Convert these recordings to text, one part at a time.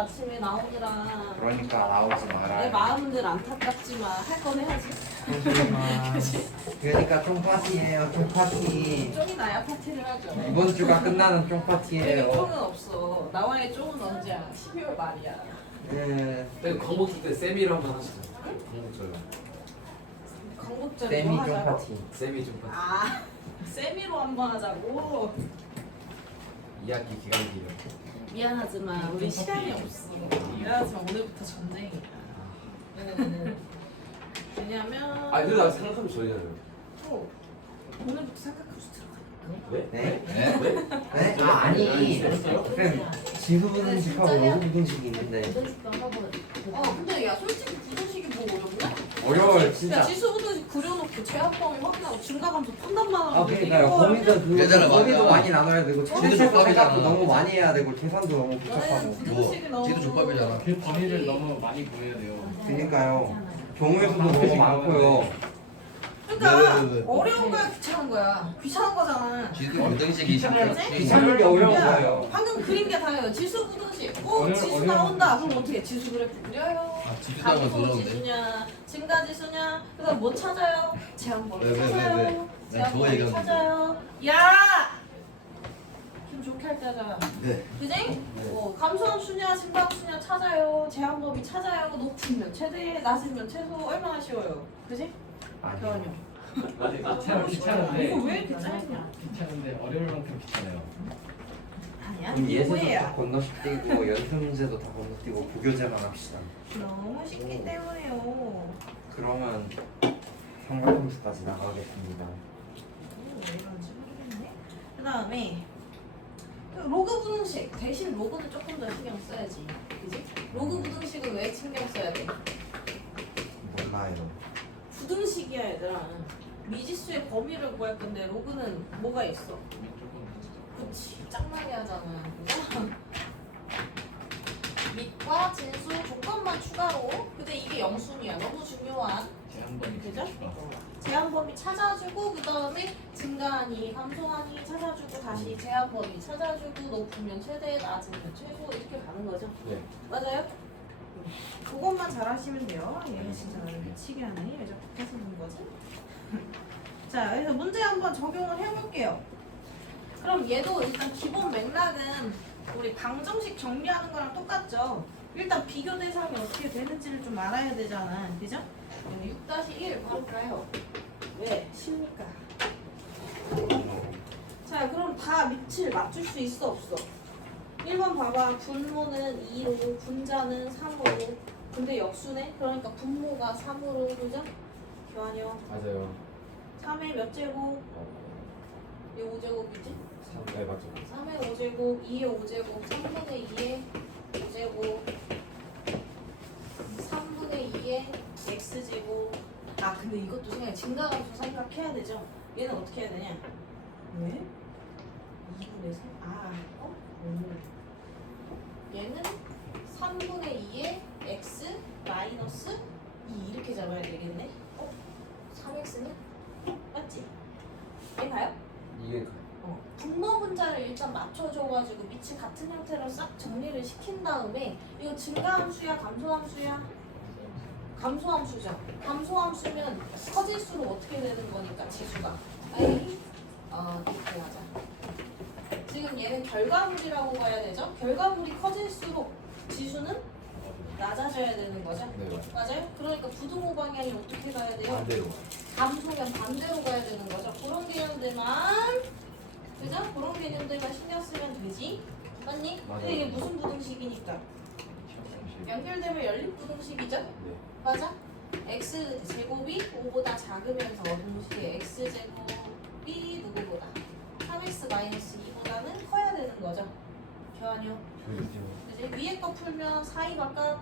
아침에 나오느라. 그러니까 나오지 마라. 내 마음은 늘 안타깝지만 할 건 해야지. 그러니까 쫑파티예요. 쫑파티. 쫑이 나야 파티를 하죠. 이번 주가 끝나는 내게 쫑파티예요. 쫑은 없어. 나와의 쫑은 언제야? 12월 말이야. 네. 광복절 때 세미를 한번 하시죠. 광복절. 광복절에 세미 뭐 하자고? 쫑파티. 세미 좀 파티. 아, 세미로 한번 하자고. 2학기 기간 기념. 미안하지만 우리 시간이 없어. 미안하지만 오늘부터 전쟁이야. 왜냐면 아, 근데 나 생각하면 전이잖아요. 오늘부터 사카쿠스 들어가니까. 왜? 네? 왜? 네? 아 아니. 그럼 지수부등식하고 로그부등식이 있는데 근데 야 솔직히 부등식이 뭐 어렵냐? 어려워요 진짜. 야 지수부등식 그려놓고 제압범위 확인하고 증가감소 판단만 하면 아 그러니까요. 범위도 그 얘들아, 범위도 맞아. 많이 나눠야 되고 지도 최대치 족밥이잖아. 생각도 너무 많이 해야 되고 계산도 너무 너는 복잡하고. 부등식이 너무 지도 족밥이잖아. 그 범위를 너무 많이 구해야 돼요. 그러니까요. 경우의 수도 너무 많고요. 그러니까 왜? 어려운 거야 귀찮은 거야? 귀찮은 거잖아. 지도 부등식이 귀찮은 게 어려운 야, 거예요. 방금 그린 게 다예요. 지수 부등식. 어려운- 지수 어려운 나온다. 그럼 어떻게 지수 그래프 그려요? 지도 나오면 감소 더러운데. 지수냐, 증가 지수냐. 그다음 뭐 찾아요? 제한범위 왜? 찾아요. 난 저거 제한범위 얘기하는 찾아요. 야! 기분 좋게 할 때잖아. 네. 그지? 감소함수냐, 증가함수냐 찾아요. 제한범위 찾아요. 높으면 최대, 낮으면 최소. 얼마나 쉬워요? 그지? 아니요. 교환형. 귀찮은데. 이거 왜 이렇게 짧냐? 귀찮은데 어려울 만큼 귀찮아요. 아니야. 그럼 예습도 오해야. 다 건너뛰고 연습 문제도 다 건너뛰고 부교재만 합시다. 너무 쉽기 때문에요. 그러면 삼각함수까지 나가겠습니다. 왜 이런지 모르겠네. 그 다음에 로그 부등식 대신 로그는 조금 더 신경 써야지. 그지? 로그 부등식은 왜 신경 써야 돼? 몰라요. 부등식이야 얘들아. 미지수의 범위를 구할 건데 로그는 뭐가 있어? 그치 짱나게 하잖아. 그죠? 밑과 진수 조건만 추가로. 근데 이게 영순이야. 너무 중요한. 제한범위 그죠? 제한범위 찾아주고 그 다음에 증가하니 감소하니 찾아주고 다시 제한범위 찾아주고 높으면 최대 낮으면 최소 이렇게 가는 거죠. 네. 맞아요? 그것만 잘하시면 돼요. 얘 진짜 나를 미치게 하네. 왜 자꾸 뺏어는 거지? 자, 그래서 문제 한번 적용을 해볼게요. 그럼 얘도 일단 기본 맥락은 우리 방정식 정리하는 거랑 똑같죠. 일단 비교 대상이 어떻게 되는지를 좀 알아야 되잖아. 그죠? 6-1 바로 가요. 왜? 쉽니까? 자, 그럼 다 밑을 맞출 수 있어 없어? 1번 봐봐. 분모는 2로, 분자는 3으로. 근데 역수네? 그러니까 분모가 3으로, 그죠? 교환이요. 맞아요. 3의 몇 제곱? 이 5제곱이지? 3. 네, 맞죠. 3의 5제곱, 2의 5제곱, 3분의 2의 5제곱, 3분의 2의 x제곱. 아, 근데 이것도 증가함수 생각해야 되죠? 얘는 어떻게 해야 되냐? 왜? 2분의 3? 얘는 3분의 2의 x 마이너스 2 이렇게 잡아야 되겠네? 3x는? 맞지? 얘 가요? 이게 분모 분자를 일단 맞춰줘가지고 밑이 같은 형태로 싹 정리를 시킨 다음에 이거 증가함수야 감소함수야? 감소함수죠. 감소함수면 커질수록 어떻게 되는 거니까 지수가 이렇게 하자. 지금 얘는 결과물이라고 봐야 되죠? 결과물이 커질수록 지수는 낮아져야 되는 거죠? 네, 맞아요? 그러니까 부등호 방향이 어떻게 가야 돼요? 반대로. 감소면 반대로 가야 되는 거죠. 그런 개념들만, 그죠? 그런 개념들만 신경 쓰면 되지. 맞니? 맞아요. 근데 이게 무슨 부등식이니까? 연결되면 연립 부등식이죠? 네. 맞아? x 제곱이 5보다 작으면서 동시에 x 제곱이 누구보다 3x 마이너스 2보다는 커야 되는 거죠. 교환이요. 그지? 위에 거 풀면 사이 바깥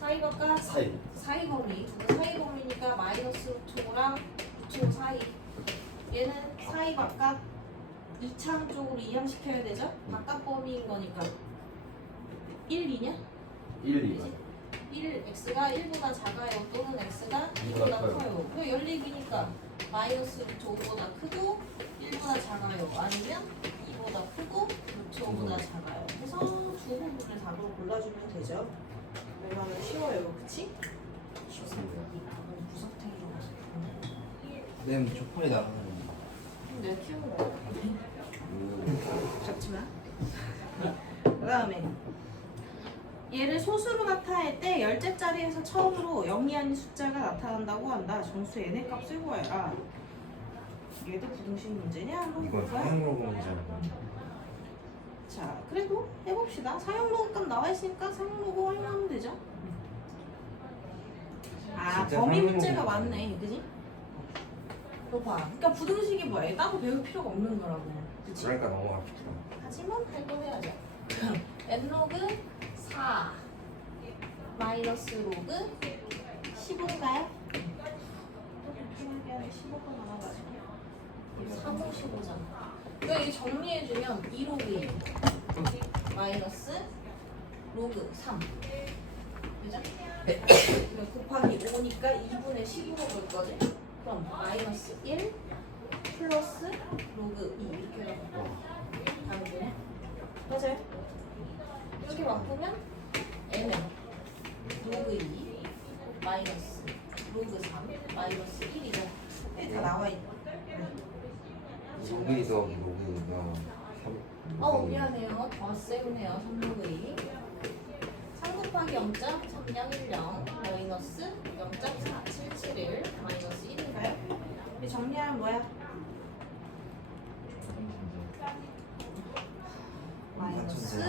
사이. 사이 범위. 사이 범위니까 마이너스 루트 5랑 루트 5 사이. 얘는 사이 바깥 이차원 쪽으로 이항시켜야 되죠? 바깥 범위인 거니까 1, 2냐? 1, 2. 그지? 1, x가 1보다 작아요. 또는 x가 2보다 2보다 커요. 커요. 그 연립이니까 마이너스 루트 5보다 크고 1보다 작아요. 아니면 2보다 크고 루트 5보다 작아요. 해서 두 부분을 답으로 골라주면 되죠. 얼마나 쉬워요, 그치? 좋습니다. 무섭탱이로 가서. 쌤 초콜릿 나가는 내가 키우는 거 잡지마. 그 다음에 얘를 소수로 나타낼 때 열째 자리에서 처음으로 0이 아닌 숫자가 나타난다고 한다. 정수 n의 값을 구해라. 얘도 부등식 문제냐? 한번 이건 볼까요? 사용으로 문제는 자, 그래도 해봅시다. 사용 로그 값 나와 있으니까 사용 로그 활용하면 되죠. 아, 진짜 범위 사용 문제가 로그 많네, 그지? 이거 봐. 그러니까 부등식이 뭐야? 얘 따로 배울 필요가 없는 거라고. 그치? 그러니까 넘어갑시다. 하지만 할 거 해야죠. n 로그 4 마이너스 로그 15인가요? 편하게 하네. 15가 나와가지고 3, 5, 15잖아. 그러니까 이 정리해주면 2 로그 1 마이너스 로그 3 그죠? 그럼 곱하기 5니까 2분의 15로 볼 거지? 그럼 마이너스 1 플러스 로그 2 이렇게 해서 다른 거네? 맞아요? 이렇게 바꾸면 n은 로그 2 마이너스 로그 3 마이너스 1이죠. 다 나와 있고. 로그 더하기 로그가 3. 미안해요. 더 세우네요. 3 로그 2 3 곱하기 0.3010 마이너스 0.4771 마이너스 1인가요? 우리 정리하면 뭐야? 마이너스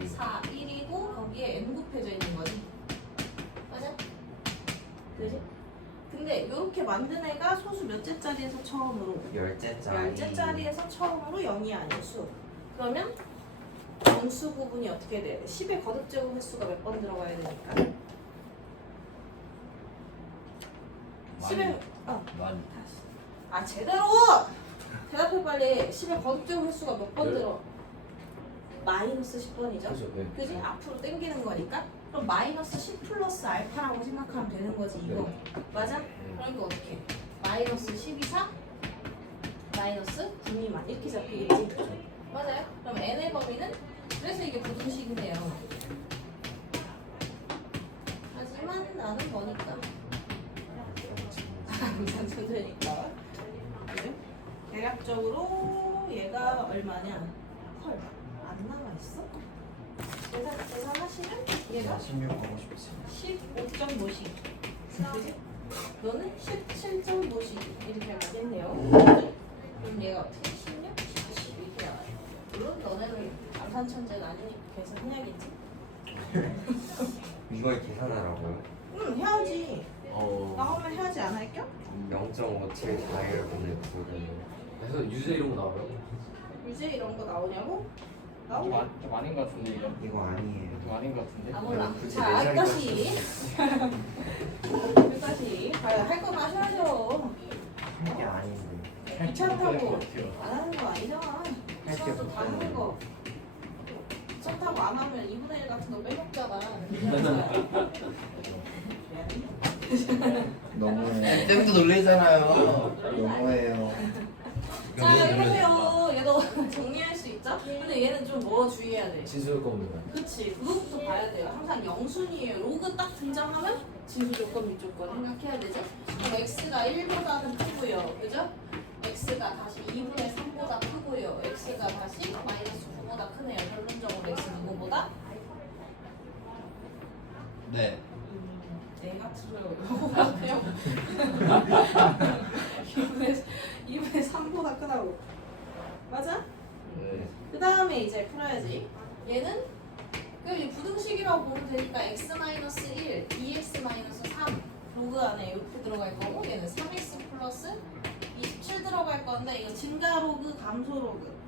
0.5741이고 거기에 n 곱해져 있는 거지. 맞아? 그지? 근데 이렇게 만든 애가 소수 몇째 자리에서 처음으로 열째 자리. 열째 자리에서 처음으로 0이 아닌 수. 그러면 정수 구분이 어떻게 돼야 돼? 10의 거듭제곱 횟수가 몇 번 들어가야 되니까? 10의 많이 아 제대로 대답해 빨리. 10의 거듭제곱 횟수가 몇 번 들어? 마이너스 10번이죠? 그렇죠. 네. 그지? 앞으로 당기는 거니까 그럼 마이너스 10 플러스 알파라고 생각하면 되는 거지 이거. 맞아? 그러니까 어떻게? 마이너스 12사 마이너스 9미만 이렇게 잡히겠지? 맞아요? 그럼 n의 범위는 그래서 이게 부등식이네요. 하지만 나는 뭐니까? 항상 존재니까. 그죠? 대략적으로 얘가 얼마냐? 헐, 안 나와 있어? 계산하시면 얘가 16하고 싶지 15.5씩. 그지? 너는 17.5씩 이렇게 가겠네요. 그럼 얘가 어떻게 16, 17 이렇게 나와요. 물론 너네는 암산천재가 아니니까 계산해야겠지. 이걸 계산하라고요? 응, 해야지. 나오면 해야지 안 할겨? 0.5741 근데 그거를 그래서 유제 이런 거 나와요? 유제 이런 거 나오냐고? 좀, 나오고. 좀 아닌 것 같은데 이거? 이거 아니에요. 좀 아닌 것 같은데? 아 몰라. 굳이 자, 내 여기까지. 여기까지. 할 거 하셔야죠. 이게 아닌데. 귀찮다고 안 하는 거 아니잖아. 게 귀찮아도 다 하는 거. 귀찮다고 안 하면 2분의 1 같은 거 빼먹잖아. 너무해 쌤도 놀리잖아요 너무해요 자, 이러세요. 얘도 정리할 수 있죠? 근데 얘는 좀 뭐 주의해야 돼? 진수 요건 없는 거. 그치, 그거부터 봐야 돼요. 항상 영순이에요. 로그 딱 등장하면 진수 조건, 미조건 생각해야 되죠? 그럼 x가 1보다는 크고요. 그죠? x가 다시 2분의 3보다 크고요. x가 다시 마이너스 9보다 크네요. 결론적으로 x 누구보다? 네 내가 틀어요. 그냥 2분의 3보다 크다고. 맞아? 네. 그 다음에 이제 풀어야지. 얘는 그 부등식이라고 보면 되니까 x-1, 2x-3 로그 안에 이렇게 들어갈 거고 얘는 3x 플러스 27 들어갈 건데 이거 증가 로그, 감소 로그.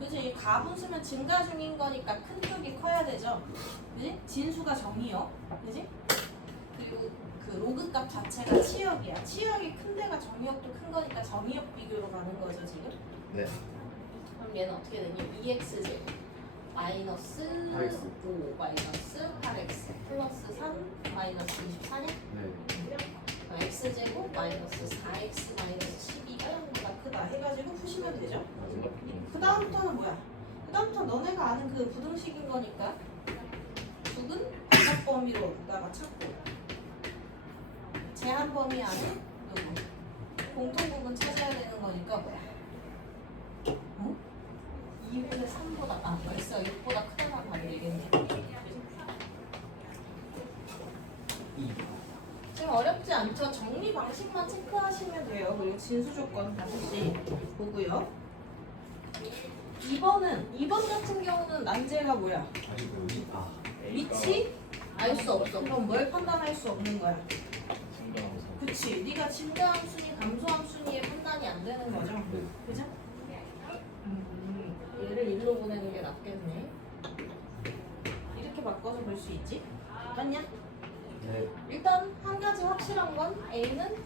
그치? 이 값은 쓰면 증가 중인 거니까 큰 쪽이 커야 되죠. 그지? 진수가 정이요. 그지? 그리고 그 로그 값 자체가 치역이야. 치역이 큰 데가 정이역도 큰 거니까 정이역 비교로 가는 거죠 지금. 네. 그럼 얘는 어떻게 되냐? 2x제곱 마이너스 8x. 5 마이너스 8x 플러스 3 마이너스 24냐? 네. x제곱 마이너스 4x 마이너스 12가 0보다 크다. 이거다 해가지고 푸시면 되죠. 그 다음부터는 뭐야? 그 다음부터 너네가 아는 그 부등식인 거니까 두근 바깥 범위로다가 찾고 제한 범위 안에 누구 공통 부분 찾아야 되는 거니까 뭐야? 어? 2분의 3보다 x가 6보다 크다만 가면 되겠네. 지금 어렵지 않죠? 정리 방식만 체크하시면 돼요. 그리고 진수 조건 다시 보고요. 2번 같은 경우는 난제가 뭐야? 위치 알 수 없어. 그럼 뭘 판단할 수 없는 거야? 그치. 네가 증가함 순위, 감소함 순위의 판단이 안 되는 거죠. 그죠? 얘를 일로 보내는 게 낫겠네. 이렇게 바꿔서 볼 수 있지? 맞냐? 네. 일단 한 가지 확실한 건 A는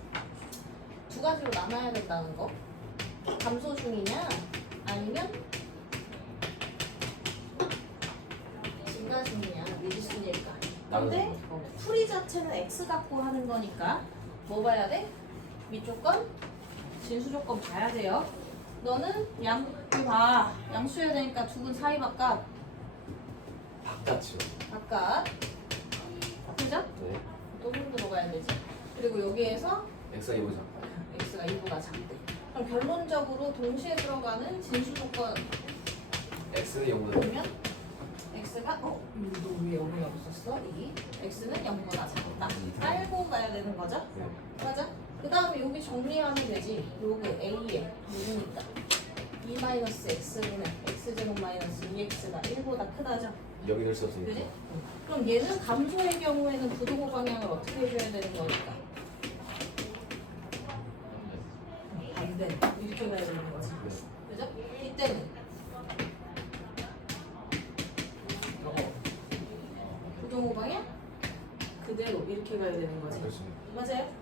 두 가지로 나눠야 된다는 거. 감소 중이냐 아니면 증가 중이냐 미지수일까. 근데 풀이 자체는 X 갖고 하는 거니까 뭐 봐야 돼? 밑조건 진수 조건 봐야 돼요. 너는 양수 봐. 양수해야 되니까 두근 사이 바깥 바깥이요. 바깥 그죠? 네. 또 흔들어 가야 되지. 그리고 여기에서 X가 이거죠. x가 2보다 작대. 그럼 결론적으로 동시에 들어가는 진수 조건 X는 0보다 보면 x가 너 위에 5가 붙었어? 이 x는 0보다 작다. 알고 가야 되는 거죠? 네. 맞아? 그 다음에 여기 정리하면 되지. 요거 a에 누구니까 2-x분의 x제곱 마이너스 2x가 1보다 크다죠? 여기 넣을 수 없으니까. 그지? 그럼 얘는 감소의 경우에는 부등호 방향을 어떻게 해줘야 되는 거니까? 반대. 이렇게 가야 되는 거지. 그죠? 이때는 부등호 방향 그대로 이렇게 가야 되는 거지. 맞아요?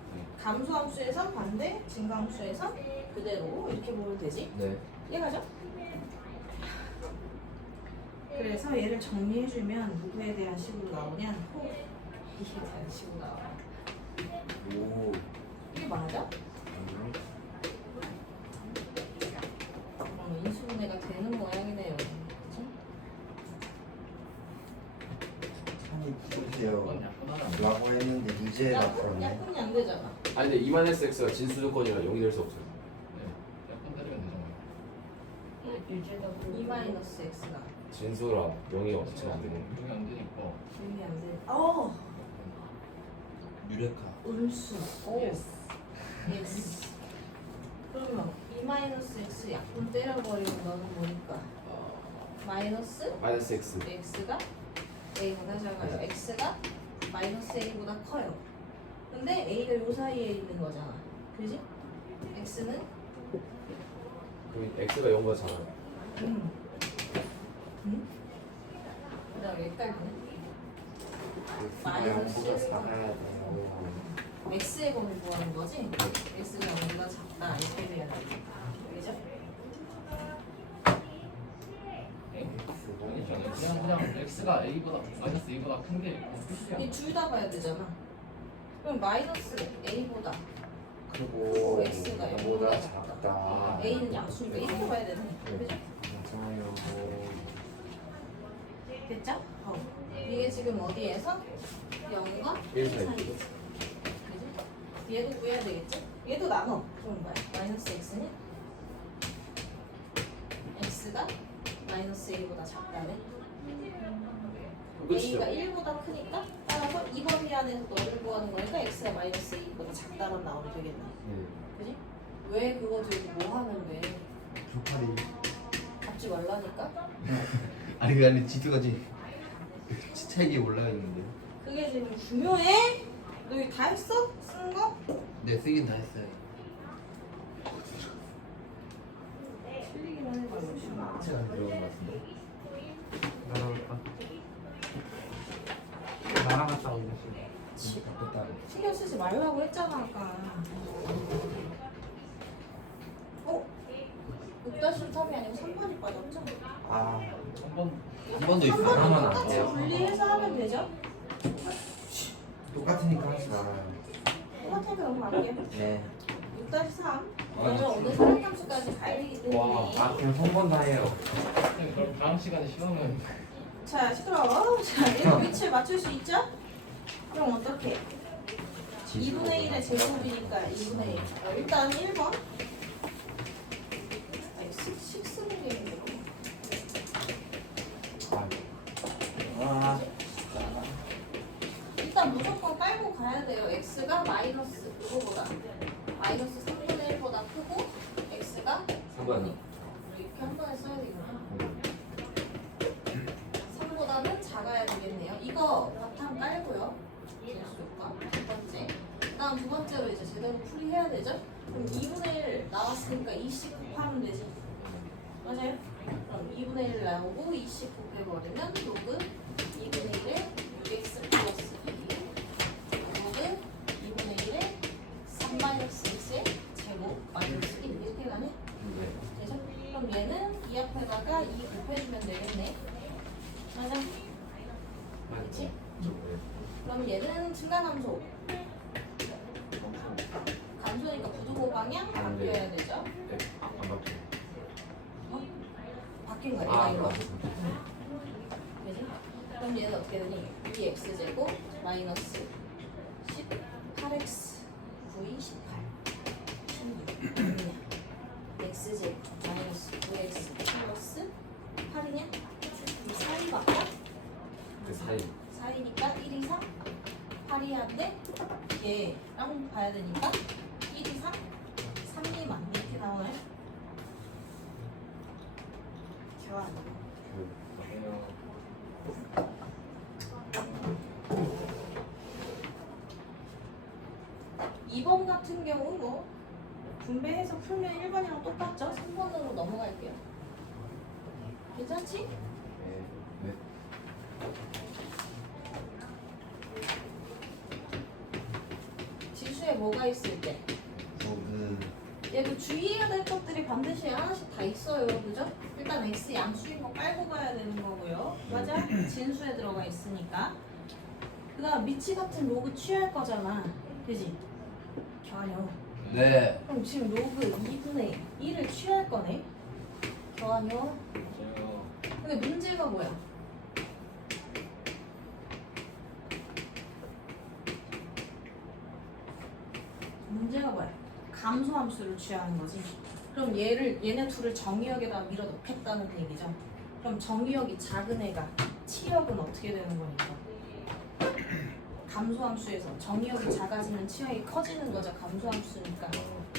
감소함수에서 반대, 증가함수에서 그대로 이렇게 보면 되지. 네. 이해가죠? 그래서 얘를 정리해주면 누구에 대한 식으로 나오냐? 호에 대한 식으로 나와. 오. 이게 맞아? 인수분해가 되는 모양이네요. 그쵸? 아니 보세요 라고 했는데 이제 나타났네. 약분이 안 되잖아. 아니 근데 2-X가 진수 조건이라 0이 될 수 없어요. 약간 때리면 되잖아요. 2-x가 진수라 0이 없지는 안 되네. 그게 안 되니까. 여기 안 돼. 유레카. 음수. 오. 예스. 그러면 2-x 약분 때려버리면 너는 뭐니까? 마이너스 X. x가 a보다 작아요. x가 마이너스 a보다 커요. 근데 a가 요 사이에 있는 거잖아. 그지? x는 그럼 X가 0보다 작아요. 응? 그다음에 헷갈리네. 양보다 살아야 돼요. x의 범위 구하는 거지? x가 0보다 작다 이렇게 돼야 돼. 그죠? 그냥 X가 A보다 마이너스 A보다 큰게 이 둘 다 봐야 되잖아. 그럼 마이너스 a보다 그리고 X가 양보다 0보다 작다. a는 양수니까 이렇게 봐야 되네. 그죠? 맞아요. 됐죠? 이게 지금 어디에서? 0과 1 1 사이. 사이지. 그죠? 얘도 구해야 되겠지? 얘도 나눠. 그럼 뭐야? 마이너스 x는 x가 마이너스 a보다 작다네. 끝이죠. a가 1보다 크니까 따라서 2범위 안에서 너를 구하는 거니까 x가 마이너스 a보다 작다만 나오면 되겠네. 그지? 왜 그거 들고 뭐 하는데? 조파리. 잡지 말라니까? 아니 그 안에 지도가 지금 책이 올라가 있는데. 그게 지금 중요해? 너 이거 다 했어? 쓴 거? 네 쓰긴 다 했어요. 틀리기만 해봐. 제가 들어온 것 같은데. 날아갔다. 날아갔다 오겠어. 바꿨다. 신경 쓰지 말라고 했잖아 아까. 6-3이 아니고 3번이 빠졌죠? 아, 한 번도 있어. 3번은 하나만 똑같이 안 분리해서 하면 되죠? 똑같으니까 하지 말아요. 똑같으니까 넘어갈게요. 네. 6-3 그러면 오늘 사각함수까지 가야 되기 때문에. 그럼 한 번 다 해요. 선생님, 그럼 다음 시간에 시험은 자, 시끄러워. 자, 얘도 위치를 맞출 수 있죠? 그럼 어떻게? 2분의 1의 제곱이니까 2분의 1. 일단 1번. 아니, 식 쓰는 게 있는데. 와. 일단 무조건 깔고 가야 돼요. x가 마이너스 이거보다 마이너스 3분의 1보다 크고 x가 3번. 이렇게 한 번에 써야 되구나. 3보다는 작아야 되겠네요. 이거 바탕 깔고요. 개수가 첫 번째. 그다음 두 번째로 이제 제대로 풀이해야 되죠. 그럼 2분의 1 나왔으니까 20 곱하면 되지. 맞아요? 그럼 2분의 1 나오고 20 곱해버리면 로그 2분의 1에 6x 플러스 2 로그 2분의 1에 3 마이너스 x의 제곱 마이너스 1 이렇게 가네? 네. 되죠? 그럼 얘는 이 앞에다가 2 곱해주면 되겠네. 맞아? 그렇지? 네. 그럼 얘는 증가함수. 감소니까 부등호 방향 바뀌어야 되죠? 네. 안 바뀌어. 어? 바뀐 거야. 얘가 이거. 맞아. 그지? 그럼 얘는 어떻게 되니? 2x제곱 마이너스 18x 9이 18 16 x제곱 마이너스 9x 플러스 8이냐? 4이 바꿔? 그 사이. 4이니까 1 이상 8이 한데 얘랑 봐야 되니까 1 이상 3이만 이렇게 나오나요? 교환. 그 2번 같은 경우 뭐 분배해서 풀면 1번이랑 똑같죠? 3번으로 넘어갈게요. 괜찮지? 네. 지수에 뭐가 있을 때? 얘도 주의해야 될 것들이 반드시 하나씩 다 있어요. 그죠? 일단 x 양수인 거 깔고 가야 되는 거고요. 맞아? 진수에 들어가 있으니까. 그 다음 미치 같은 로그 취할 거잖아. 그지? 교환요. 네. 그럼 지금 로그 2분의 1을 취할 거네. 교환요. 근데 문제가 뭐야? 문제가 뭐야? 감소함수를 취하는 거지. 그럼 얘네 둘을 정의역에다 밀어 넣겠다는 얘기죠. 그럼 정의역이 작은 애가 치역은 어떻게 되는 거니까? 감소함수에서 정의역이 작아지면 치역이 커지는 거죠. 감소함수니까.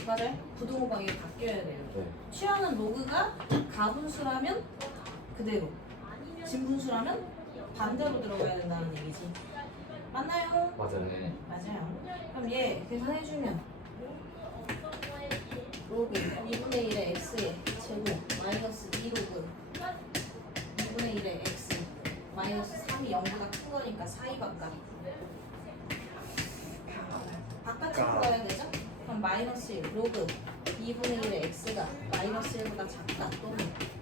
맞아요? 부등호 방향이 바뀌어야 돼요. 네. 취하는 로그가 가분수라면 그대로, 진분수라면 반대로 들어가야 된다는 얘기지. 맞나요? 맞아요. 네. 맞아요. 그럼 얘 계산해주면 로그 2분의 1의 x의 제곱 마이너스 2로그 2분의 1의 x 마이너스 3이 0보다 큰 거니까 4이 바깥. 바깥으로 가야 되죠? 그럼 마이너스 1 로그 2분의 1의 x가 마이너스 1보다 작다 또는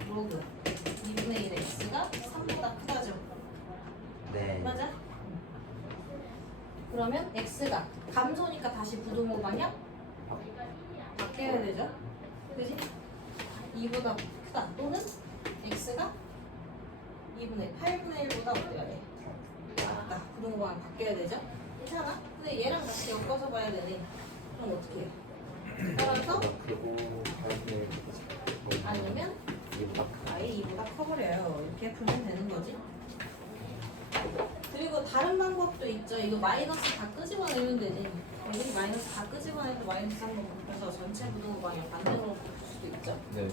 로그 2분의 1의 x가 3보다 크다죠. 네. 맞아? 그러면 x가 감소니까 다시 부등호 방향 바뀌어야 되죠? 그지? 2보다 크다 또는 x가 8분의 1보다 어때야 돼? 작다. 부등호 방향 바뀌어야 되죠? 괜찮아? 근데 얘랑 같이 엮어서 봐야 되니 그럼 어떻게 해요? 따라서 그리고 다음에 아니면 아예 2보다 커버려요. 이렇게 풀면 되는 거지. 그리고 다른 방법도 있죠. 이거 마이너스 다 끄집어내면 되지. 여기 마이너스 다 끄집어내도 마이너스 3번 곱해서 전체 부등호 방향 반대로 볼 수도 있죠. 네.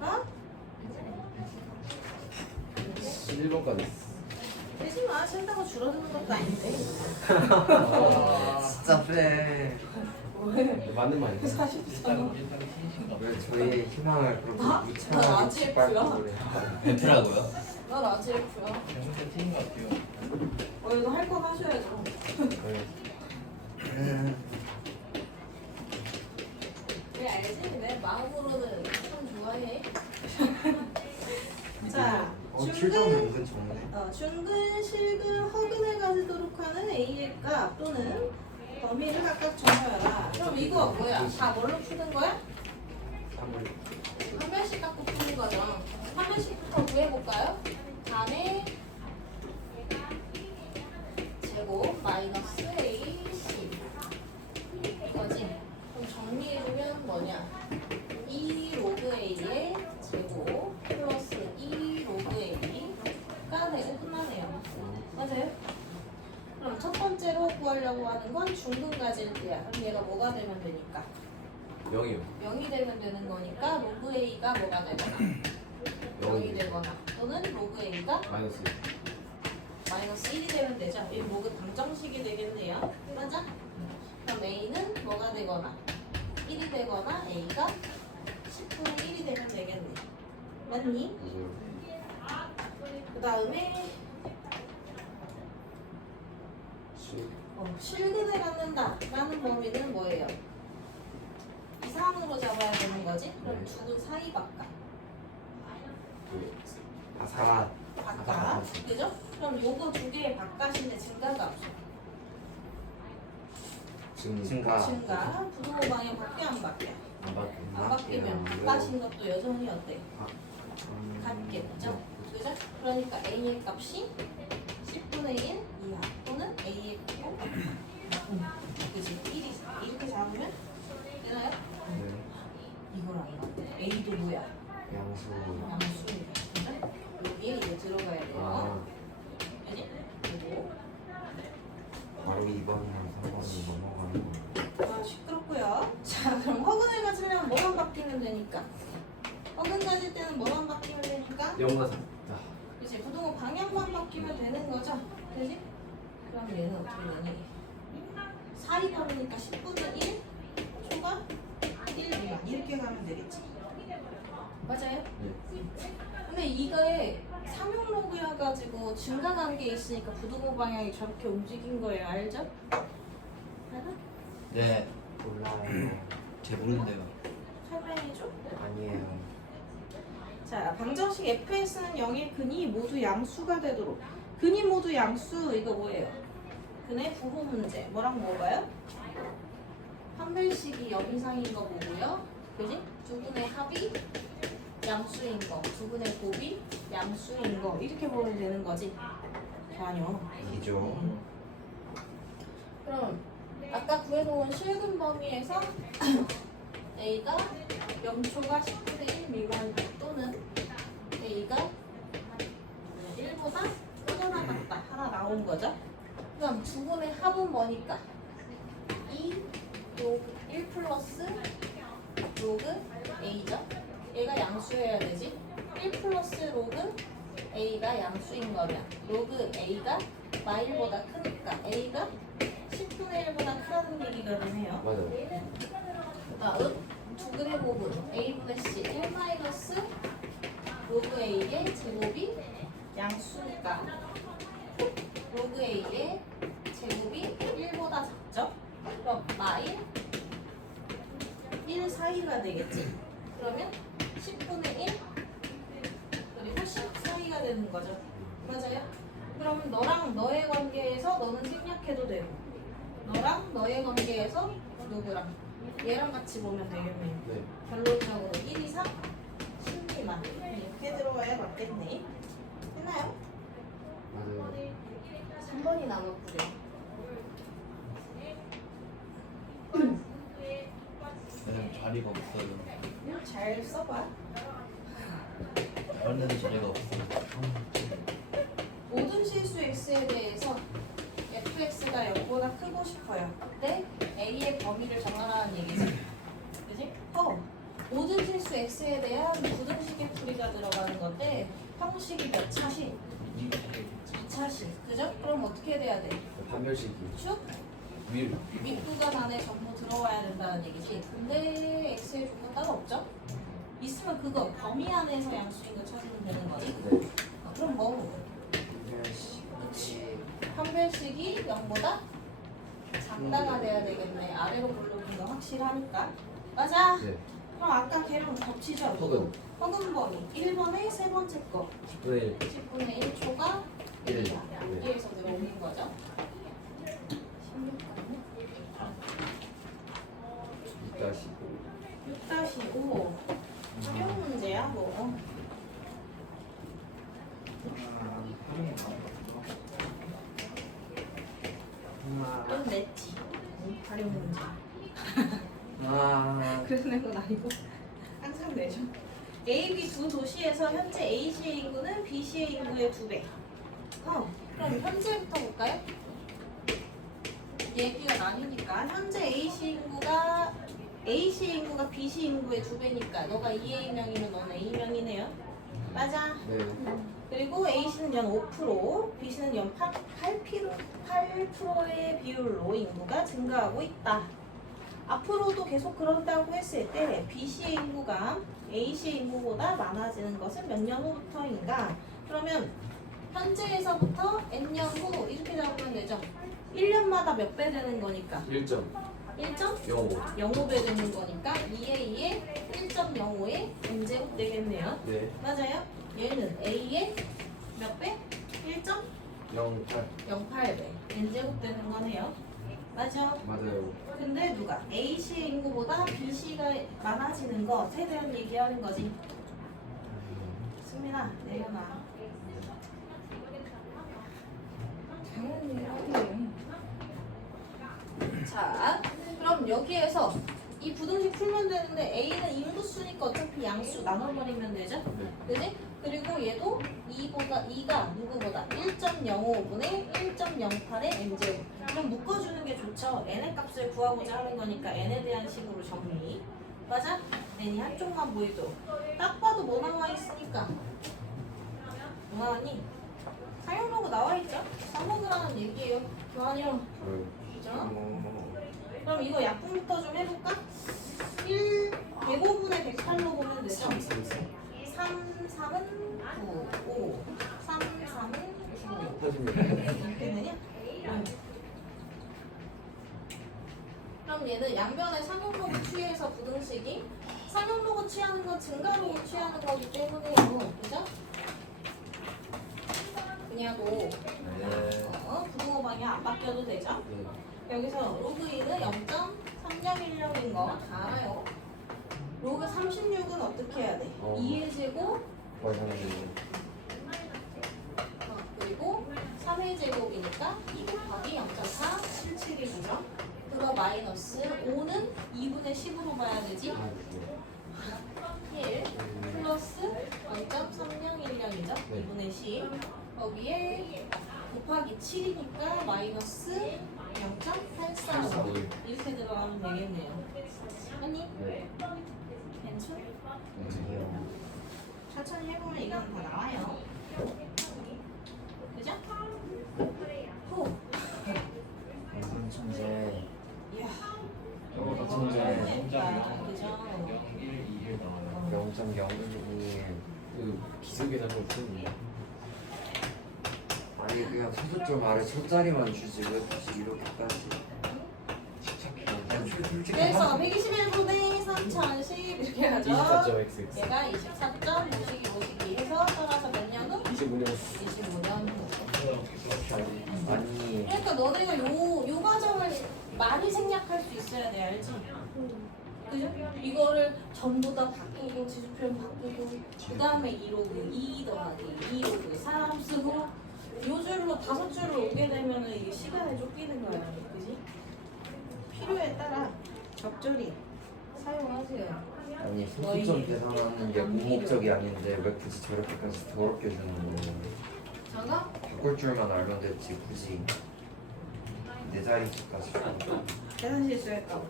어? 11번까지. 되지 마. 센다고 줄어드는 것도 아닌데. 진짜 쎄. 맞는 말이에요. 43원. 일단 T이신가 왜 저희의 희망을 그렇게 나 무참하게 아직 짓밟고 그래. F라고요? 넌 아직이야. 잘못된 T인 것 같아요. 이거 할 건 하셔야죠. 왜 알지? 내 마음으로는 참 좋아해. 자, 7점은 은근 적네. 중근, 실근, 허근을 가지도록 하는 A의 값 또는 범위를 각각 정하여라. 그럼 이거 뭐야? 다 뭘로 푸는 거야? 한 별씩 갖고 푸는 거죠. 한 별씩부터 구해볼까요? 3의 제곱 마이너스 AC 이거지? 그럼 정리해주면 뭐냐? 2 로그 A의 제곱 플러스 2 로그 A가 되고 끝나네요. 맞아요? 그럼 첫 번째로 구하려고 하는 건 중근 가질 때야. 그럼 얘가 뭐가 되면 되니까? 0이요. 0이 되면 되는 거니까 로그 A가 뭐가 되거나 0이 되거나 또는 로그 A가 마이너스 마이너스 1이 되면 되죠. 이 로그 방정식이 되겠네요. 맞아? 그럼 A는 뭐가 되거나 1이 되거나 A가 10분의 1이 되면 되겠네. 맞니? 그 다음에 실근을 갖는다 라는 범위는 뭐예요? 이산으로 잡아야 되는 거지? 그럼 두근 사이 바깥 아사. 바깥 그죠? 그럼 요거 두 개의 바깥인데 증가가 없어. 증가. 증가 부동호 방향 바뀌어 안 바뀌어? 안 바뀌어. 안 바뀌면 바깥인 것도 여전히 어때? 같겠죠? 그죠? 그러니까 A의 값이 10분의 1 이하 또는 A의 값이 그지? 1 이렇게 잡으면 되나요? 네. 이걸 안 가. A도 뭐야? 양수. 양수입니다. 그죠? 여기에 이제 들어가야 돼요. 아, 그지? 그리고 바로 2번이랑 3번이 넘어가는 거. 시끄럽고요. 자, 그럼 허근을 가지려면 뭐만 바뀌면 되니까? 허근 가질 때는 뭐만 바뀌면 되니까? 0과 3. 그치? 부동호 방향만 바뀌면 되는 거죠? 그지? 그럼 얘는 어떻게 되니? 사이 바르니까 10분의 1 초가 1 미만 이렇게 가면 되겠지? 맞아요? 근데 이거에 삼용로그여가지고 증가 관계에 있으니까 부동호 방향이 저렇게 움직인 거예요. 알죠? 알아? 네, 몰라요. 제 모르는데요. 설명해줘. 아니에요. 자, 방정식 fx는 0의 근이 모두 양수가 되도록. 근이 모두 양수 이거 뭐예요? 근의 부호 문제. 뭐랑 뭐가요? 판별식이 0 이상인 거 보고요. 그지? 두 분의 합이 양수인 거, 두 분의 곱이 양수인 거 이렇게 보면 되는 거지. 아니요. 이죠. 그럼 아까 구해놓은 실근 범위에서 A가 0초가 10분의 1 미만 또는 A가 1보다 크거나 같다 하나 나온 거죠. 그럼 두 분의 합은 뭐니까? 2 로그 1 플러스 로그 A죠. 얘가 양수여야 되지. 1 플러스 로그 A가 양수인 거면 로그 A가 마일보다 크니까 A가 10분의 1보다 크다는 얘기가 되네요. 맞아요. 그 다음 두근의 곱은 A분의 C 1 마이너스 로그 A의 제곱이 양수니까 로그 A의 제곱이 1보다 작죠? 그럼 마일 1 사이가 되겠지? 그러면 10분의 1 그리고 10 사이가 되는 거죠. 맞아요? 그럼 너랑 너의 관계에서 너는 생략해도 되고 너랑 너의 관계에서 누구랑 얘랑 같이 보면 되겠네요. 네. 결론적으로 1 이상 10 미만 이렇게 들어와야 맞겠네. 했나요? 맞아요. 3번이 남았고요. 왜냐면 자리가 없어요. 잘 써봐. 다른 데는 자리가 없어요. 모든 실수 x에 대해서 fx가 0보다 크고 싶어요. 그때 a의 범위를 정하라는 얘기지. 그지? 모든 실수 x에 대한 부등식의 풀이가 들어가는 건데 형식이 몇 차식? 2차식. 그죠? 그럼 어떻게 돼야 돼? 판별식이 쭉 위로. 윗구간 안에 전부 들어와야 된다는 얘기지. 근데 x의 조건 따로 없죠? 있으면 그거 범위 안에서 양수인 거 찾으면 되는 거지. 네. 그럼 뭐? 그치. 판별식이 0보다 작다가 돼야 되겠네. 아래로 불러준 거 확실하니까. 맞아. 네. 그럼 아까 걔랑 겹치죠? 혹은 허근 범위 1번의 세 번째 거 10분의 1 10분의 1초가 1. 1이야. 여기에서 들어오는 거죠. 2-5 6-5 적용 문제야 뭐. 이건 냈지. 활용 문제. 그래서 낸 건 아니고 항상 내죠. A, B 두 도시에서 현재 A시의 인구는 B시의 인구의 2배. 그럼 현재부터 볼까요? 얘기가 나뉘니까 현재 A시 인구가 B시 인구의 2배니까 너가 2A명이면 너는 A명이네요. 맞아. 네. 그리고 A시는 연 5%, B시는 연 8%의 비율로 인구가 증가하고 있다. 앞으로도 계속 그런다고 했을 때 B시의 인구가 A시의 인구보다 많아지는 것은 몇 년 후부터인가? 그러면 현재에서부터 N년 후 이렇게 잡으면 되죠? 1년마다 몇 배 되는 거니까 1.05 1.05배 되는 거니까 2A의 1.05의 N제곱 되겠네요. 네. 맞아요? 얘는 A의 몇 배? 0.8 1.08배 N제곱 되는 거네요. 맞아? 맞아요. 근데 누가 A시의 인구보다 B시가 많아지는 것에 대한 얘기하는 거지. 승민아 내려놔. 당연히 하게. 자, 그럼 여기에서 이 부등식 풀면 되는데 A는 인구수니까 어차피 양수 나눠버리면 되죠? 네. 그지? 그리고 얘도 2가 누구보다 1.05분의 1.08의 n제곱. 그럼 묶어주는 게 좋죠. n의 값을 구하고자 하는 거니까 n에 대한 식으로 정리. 맞아? n이 한쪽만 보이도록. 딱 봐도 뭐 나와 있으니까. 뭐 나왔니? 사용로고 나와 있죠? 사먹으라는 얘기예요. 교환이요. 그죠? 그럼 이거 약분부터 좀 해볼까? 105분의 108로 보면 되죠? 3, 3은 9, 5, 3, 3은 9 이렇게 되냐? 그럼 얘는 양변의 상용로고 취해서 부등식이 상용로고 취하는 건 증가로고 취하는 거기 때문에요. 그죠? 그냐고 부등호 방향 안 바뀌어도 되죠? 여기서 로그 2는 0.301인 거 다 알아요. 로그 36은 어떻게 해야 돼? 2의 제곱 그리고 3의 제곱이니까 2 곱하기 0.4 77이죠. 그거 마이너스 5는 2분의 10으로 봐야 되지. 1 플러스 0.3010이죠. 2분의 10 거기에 곱하기 7이니까 마이너스 0.84 이렇게 들어가면 되겠네요. 아니? 네. 괜찮? 천천히 해보면 이건 다 나와요. 그죠? 호. 천재. 이야. 저거 천재. 그러니까, 그죠? 0, 1, 2, 1 나와요. 0.01. 그 기술계산으로 푸는 아니 그냥 소수점 아래 첫 자리만 주지 왜 굳이 이렇게까지? 솔직히 그래서 121분의 3010 이렇게 하죠. 24.xx 얘가 24점 모시기 해서 따라서 몇 년 후? 25년 25년 후. 아니 그러니까 너네가 요 과정을 많이 생략할 수 있어야 돼, 알지? 그죠? 이거를 전부 다 바꾸고 지수표현 바꾸고 그 다음에 2로그 2 더하기 2로그 3 쓰고 요 줄로 5줄로 오게 되면은 이게 시간에 쫓기는 거야, 그지? 필요에 따라 적절히 사용하세요. 아니 소수점 계산하는 게 무목적이 아닌데 왜 굳이 저렇게까지 더럽게 주는 거야? 자가 바꿀 줄만 알면 됐지 굳이 내 자리까지 계산 실수할까?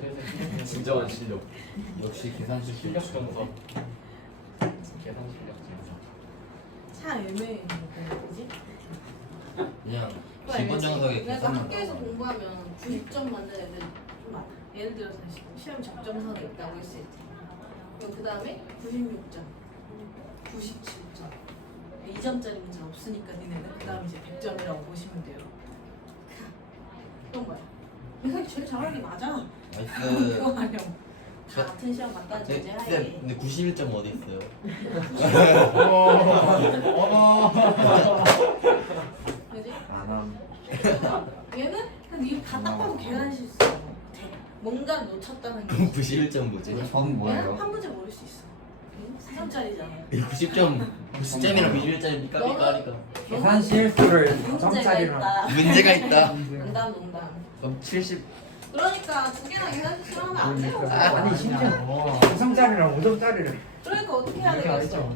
그래서 진정한 실력. 역시 계산식 실력 정석. 계산 실력 정석. 참 애매해, 그지? 그냥 그거 기본 알겠지? 정석의 그러니까 계산만 학교에서 나와요. 공부하면 90점 만든 애들 좀 많아. 예를 들어서 시험 적정선에 있다고 했을 때. 그 다음에 96점, 97점. 2점짜리 문제 없으니까 니네는 그 다음 이제 100점이라고 보시면 돼요. 그런 거야. 내가 제일 잘하는 게 맞아. 나이스. 그거 하려고. 다 같은 시험 갖다 주제 하에. 근데 91점 어디 있어요? 그지? 안함. 얘는 근데 이거 다 딱 봐도 계산 실수. 뭔가 놓쳤다는 게. 91점 뭐지? 전 얘는 뭐예요? 한 문제 모를 수 있어. 3점짜리잖아. 90점이랑 91점이 까리까. 계산 실수를 문제가 4점짜리로. 있다. 문제가 있다. 농담. 그럼 70. 그러니까 두 개나 계산 실수 하면 안 돼요. 아니 심지어 5점짜리랑 5점짜리를. 그러니까 어떻게 해야 되겠어?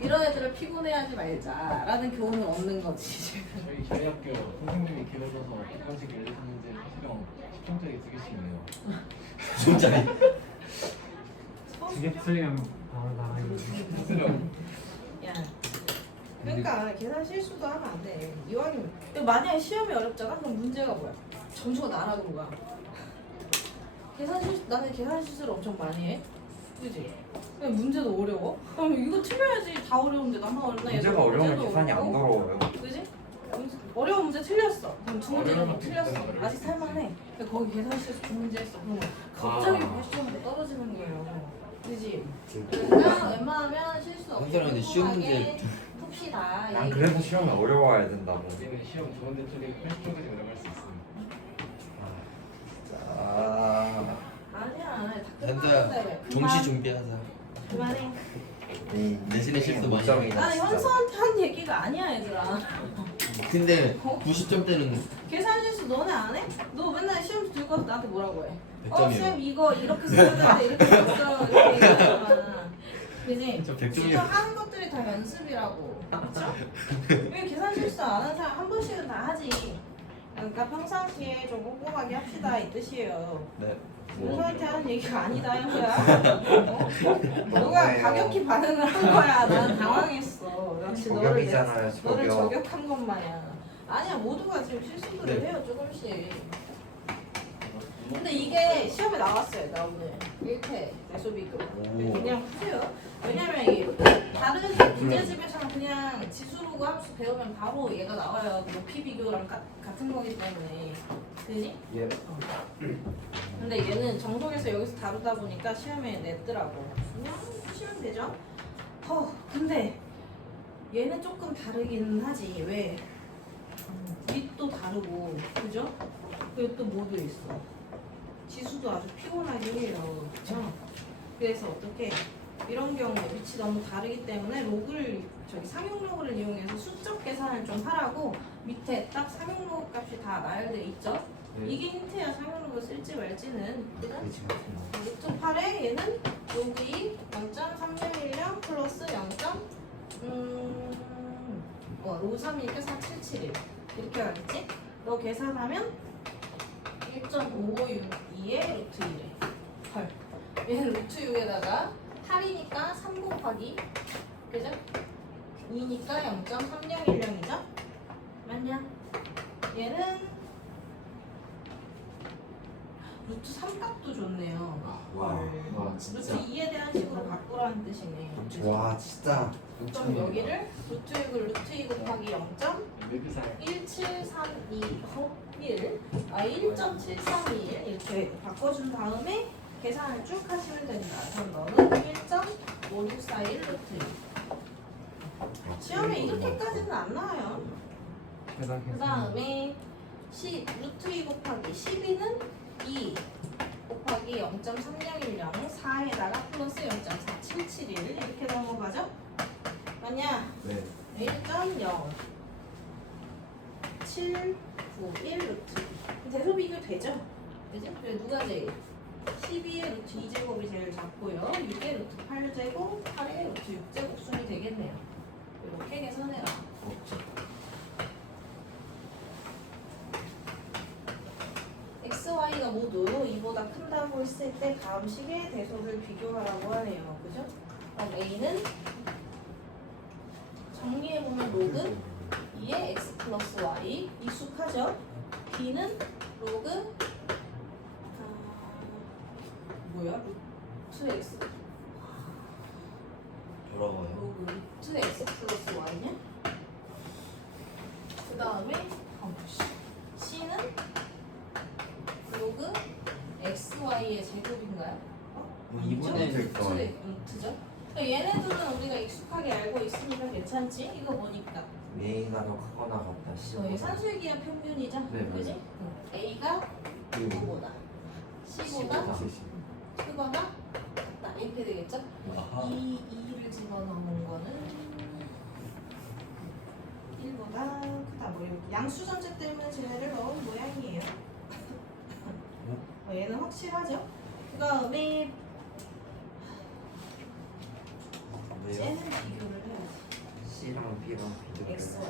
이런 애들을 피곤해하지 말자라는 교훈을 얻는 거지. 저희 학교 선생님이 길어져서 객관식 1, 2, 3문제 수령 10점짜리 2개씩이네요. 진짜네. 두개 틀리면 바로 나가기. 수령. 야. 그러니까 계산 실수도 하면 안 돼. 이왕이면 만약에 시험이 어렵잖아? 그럼 문제가 뭐야? 점수가 날아가는 거야. 나는 계산 실수를 엄청 많이 해. 그지? 근데 문제도 어려워. 그럼 이거 틀려야지. 다 어려운데 나만 어렵나? 얘도 문제가 어려우면 문제도 계산이 안 어렵고. 더러워요. 그지? 어려운 문제 틀렸어. 그럼 두 문제 정도 어려운 틀렸어. 문제 아직 살만해. 근데 거기 계산 실수 두 문제 했어. 그러면 갑자기 아. 80점으로 떨어지는 거예요. 그지? 그러니까 웬만하면 실수 없이 선생님, 근데 쉬운 꼼꼼하게 풉시다. 난 그래서 시험이 어려워야 된다고. 우리는 시험 좋은데 틀리고 80점까지 올라갈 수 있습니다. 아, 아니야. 다 현서야, 끝났는데. 정시 준비하자. 그만해. 내신에 실수 많이 못 나는 현서한테 한 얘기가 아니야, 얘들아. 근데 90점 때는 계산 실수 너네 안 해? 너 맨날 시험 들고 와서 나한테 뭐라고 해? 100점이요. 쌤 이거 이렇게 썼는데 이렇게 썼어 이렇게 얘기하잖아. 그지? 저 100점이요. 지금 하는 것들이 다 연습이라고. 그렇죠? 왜 계산 실수 안 하는 사람 한 번씩은 다 하지. 그러니까 평상시에 좀 꼼꼼하게 합시다 이 뜻이에요. 네. 현서한테 하는 얘기가 아니다 이거야. 너가 가격히 반응을 한 거야. 난 당황했어. 역시 저격이잖아요, 너를 저격. 저격한 것 마냥. 아니야 모두가 지금 실수들을 네. 해요 조금씩. 근데 이게 시험에 나왔어요 나 오늘 1회 내소비급. 오. 그냥 푸세요. 왜냐면 이게 다른 문제집에서는 그냥 지수로고 함수 배우면 바로 얘가 나와요. 높이 비교랑 같은 거기 때문에. 그지? 예. 근데 얘는 정석에서 여기서 다루다 보니까 시험에 냈더라고. 그냥 푸시면 되죠. 근데 얘는 조금 다르긴 하지. 왜? 윗도 다르고, 그죠? 그리고 또 뭐도 있어. 지수도 아주 피곤하게 해요. 그쵸? 그래서 어떻게 이런 경우에 위치 너무 다르기 때문에 상용 로그를 이용해서 수적 계산을 좀 하라고 밑에 딱 상용 로그 값이 다 나열돼 있죠? 이게 힌트야. 상용 로그 쓸지 말지는. 그죠? 그치 같은 루트 8에 얘는 로그 2 0.311 플러스 0. 로그 3이니까 4771 이렇게 가겠지? 너 계산하면 1.552에 루트 1에 헐 얘는 루트 6에다가 8이니까 3 곱하기 그죠? 2니까 0.3010이죠? 맞냐? 얘는 루트 3값도 좋네요. 와, 루트 2에 대한 식으로 바꾸라는 뜻이네. 와 진짜. 그럼 여기를 루트 6을 루트 2 곱하기 맵살 1.732 이렇게 바꿔준 다음에 계산을 쭉 하시면 됩니다. 그럼 너는 1.5641 루트 2. 시험에 이렇게까지는 안 나와요. 그 다음에 루트 2 곱하기 12는 2 곱하기 0.3010 4에다가 플러스 0.4771 이렇게 넘어가죠? 맞냐? 네. 1.0 7, 9, 1 루트 대소 비교 되죠? 그죠? 그래서 누가 제일? 12의 루트 2제곱이 제일 작고요. 6의 루트 8제곱, 8의 루트 6제곱 순이 되겠네요. 이렇게 계산해라. x, y가 모두 2보다 큰다고 했을 때 다음 식의 대소를 비교하라고 하네요. 그죠? 그럼 a는 정리해보면 로그 2의 x 플러스 y 익숙하죠? b는 로그 뭐야? 루트 x 뭐라고요? 로그 루트 x 플러스 y냐? 그 다음에 c는 로그 x, y의 제곱인가요? 뭐 이번에 필터. 루트죠? 그러니까 얘네들은 우리가 익숙하게 알고 있으니까 괜찮지? 이거 보니까 A가 더 크거나 같다. 저희 산수의 기하 평균이죠? 네, 그지? A가 누구보다 C보다 크거나 같다 이렇게 되겠죠? 아하. 이 2를 집어넣은 거는 1보다 크다 뭐 이렇게 양수전제 때문에 쟤네를 넣은 모양이에요. 얘는 확실하죠? 그 다음에 쟤는 비교를 해야지. C랑 B랑 비교. X, Y.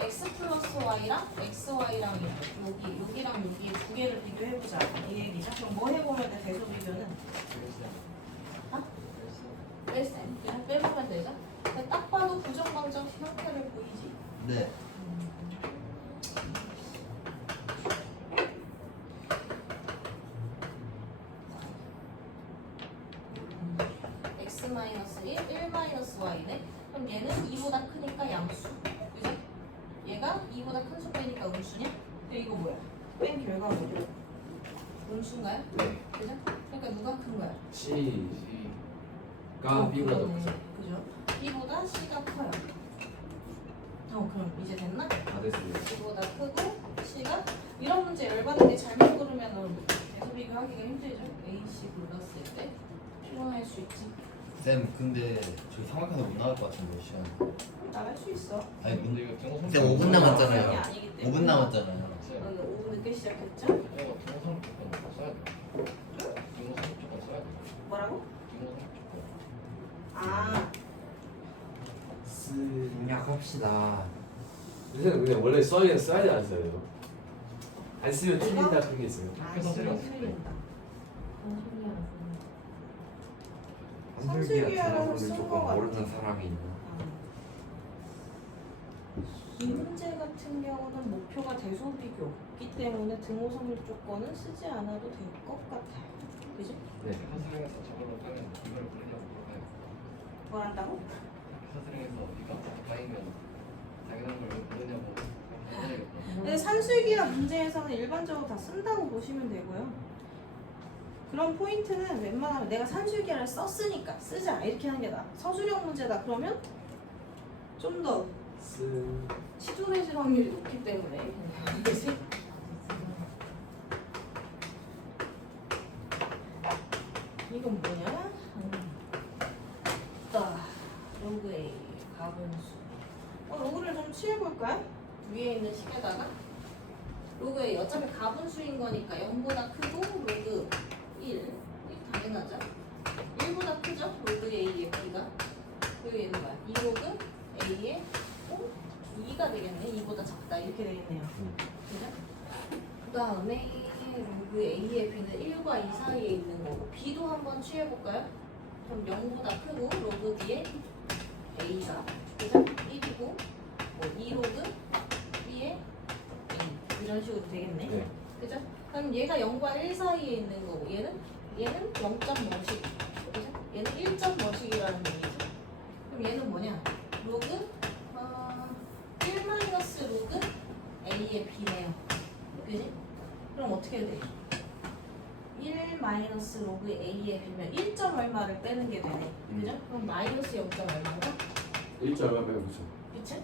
X 플러스 Y랑 XY랑 여기랑 여기 두 개를 비교해보자 이 얘기죠? 그럼 뭐 해보면 돼? 대소 비교는? 어? 뺄셈 그냥 빼보면 되죠? 근데 딱 봐도 부정방정 형태를 보이지? 네. X-1, 1-Y네. 그럼 얘는 2보다 크니까 양수. 그죠? 얘가 2보다 큰 수 빼니까 음수냐? 근데 이거 뭐야? 뺀 결과 뭐야? 음수인가요? 네. 그죠? 그러니까 누가 큰 거야? C가 B보다 더 크죠. 그죠? B보다 C가 커요. 그럼 이제 됐나? 다 됐어요. B보다 크고 C가 이런 문제 열받은 게 잘못 고르면은 계속 비교하기가 힘들죠? A, C 골랐을 때 필요할 수 있지. 쌤 근데 저희 상황카드 못 나갈 것 같은데 시간. 나갈 수 있어. 아니 근데 근 이거 정성 쌤 5분 남았잖아요. 시간이 아니기 때문에. 5분 남았잖아요. 5분 늦게 시작했죠? 이거 정성 조건 써야 돼. 정성 조건 써야 돼. 뭐라고? 정성 조건. 아, 생략합시다. 선생님 근데 원래 써야 돼 안 써요? 안 쓰면 틀린다 그런 게 있어요. 그래서 쓰면 틀렸어. 틀린다. 한술기야 산술기하라고 대소를 쓴 조금 거 같아. 모르는 사람이 있나? 이 문제 같은 경우는 목표가 대소비교이기 때문에 등호성립 조건은 쓰지 않아도 될 것 같아요. 그지? 네. 사슬행에서 저걸로 빼면 이걸 부르냐고 물어봐요. 뭐 한다고? 사슬행에서 이거 다이면 당연한 걸 부르냐고 물어야겠다. 근데 산술기하 문제에서는 일반적으로 다 쓴다고 보시면 되고요. 그런 포인트는 웬만하면 내가 산술기하를 썼으니까 쓰자 이렇게 하는 게 나아. 서술형 문제다 그러면 좀 더 시도되실 확률이 높기 때문에 그치? 이건 뭐냐? 로그 A 가분수. 로그를 좀 취해볼까요? 위에 있는 식에다가 로그 A 어차피 가분수인 거니까 0보다 크고 로그 1 당연하죠? 1보다 크죠? 로그 A의 B가. 그리고 얘는 뭐야? 2로그 A의 2가 되겠네. 2보다 작다 이렇게 되겠네요. 그죠? 그 다음에 로그 A의 B는 1과 2 사이에 있는 거고 B도 한번 취해볼까요? 그럼 0보다 크고 로그 B의 A가 그죠? 1이고 뭐 2로그 B의 A 이런 식으로 되겠네. 네. 그죠? 그럼 얘가 0과 1 사이에 있는 거고 얘는 0점 뭐식 그죠? 얘는 1점 뭐식이라는 얘기죠. 그럼 얘는 뭐냐? 로그 1 마이너스 로그 A의 B네요. 그지? 그럼 어떻게 돼? 1 마이너스 로그 A의 B면 1점 얼마를 빼는 게 되네. 그죠? 그럼 마이너스 0점 얼마인가? 1절 얼마 빼보죠. 그치?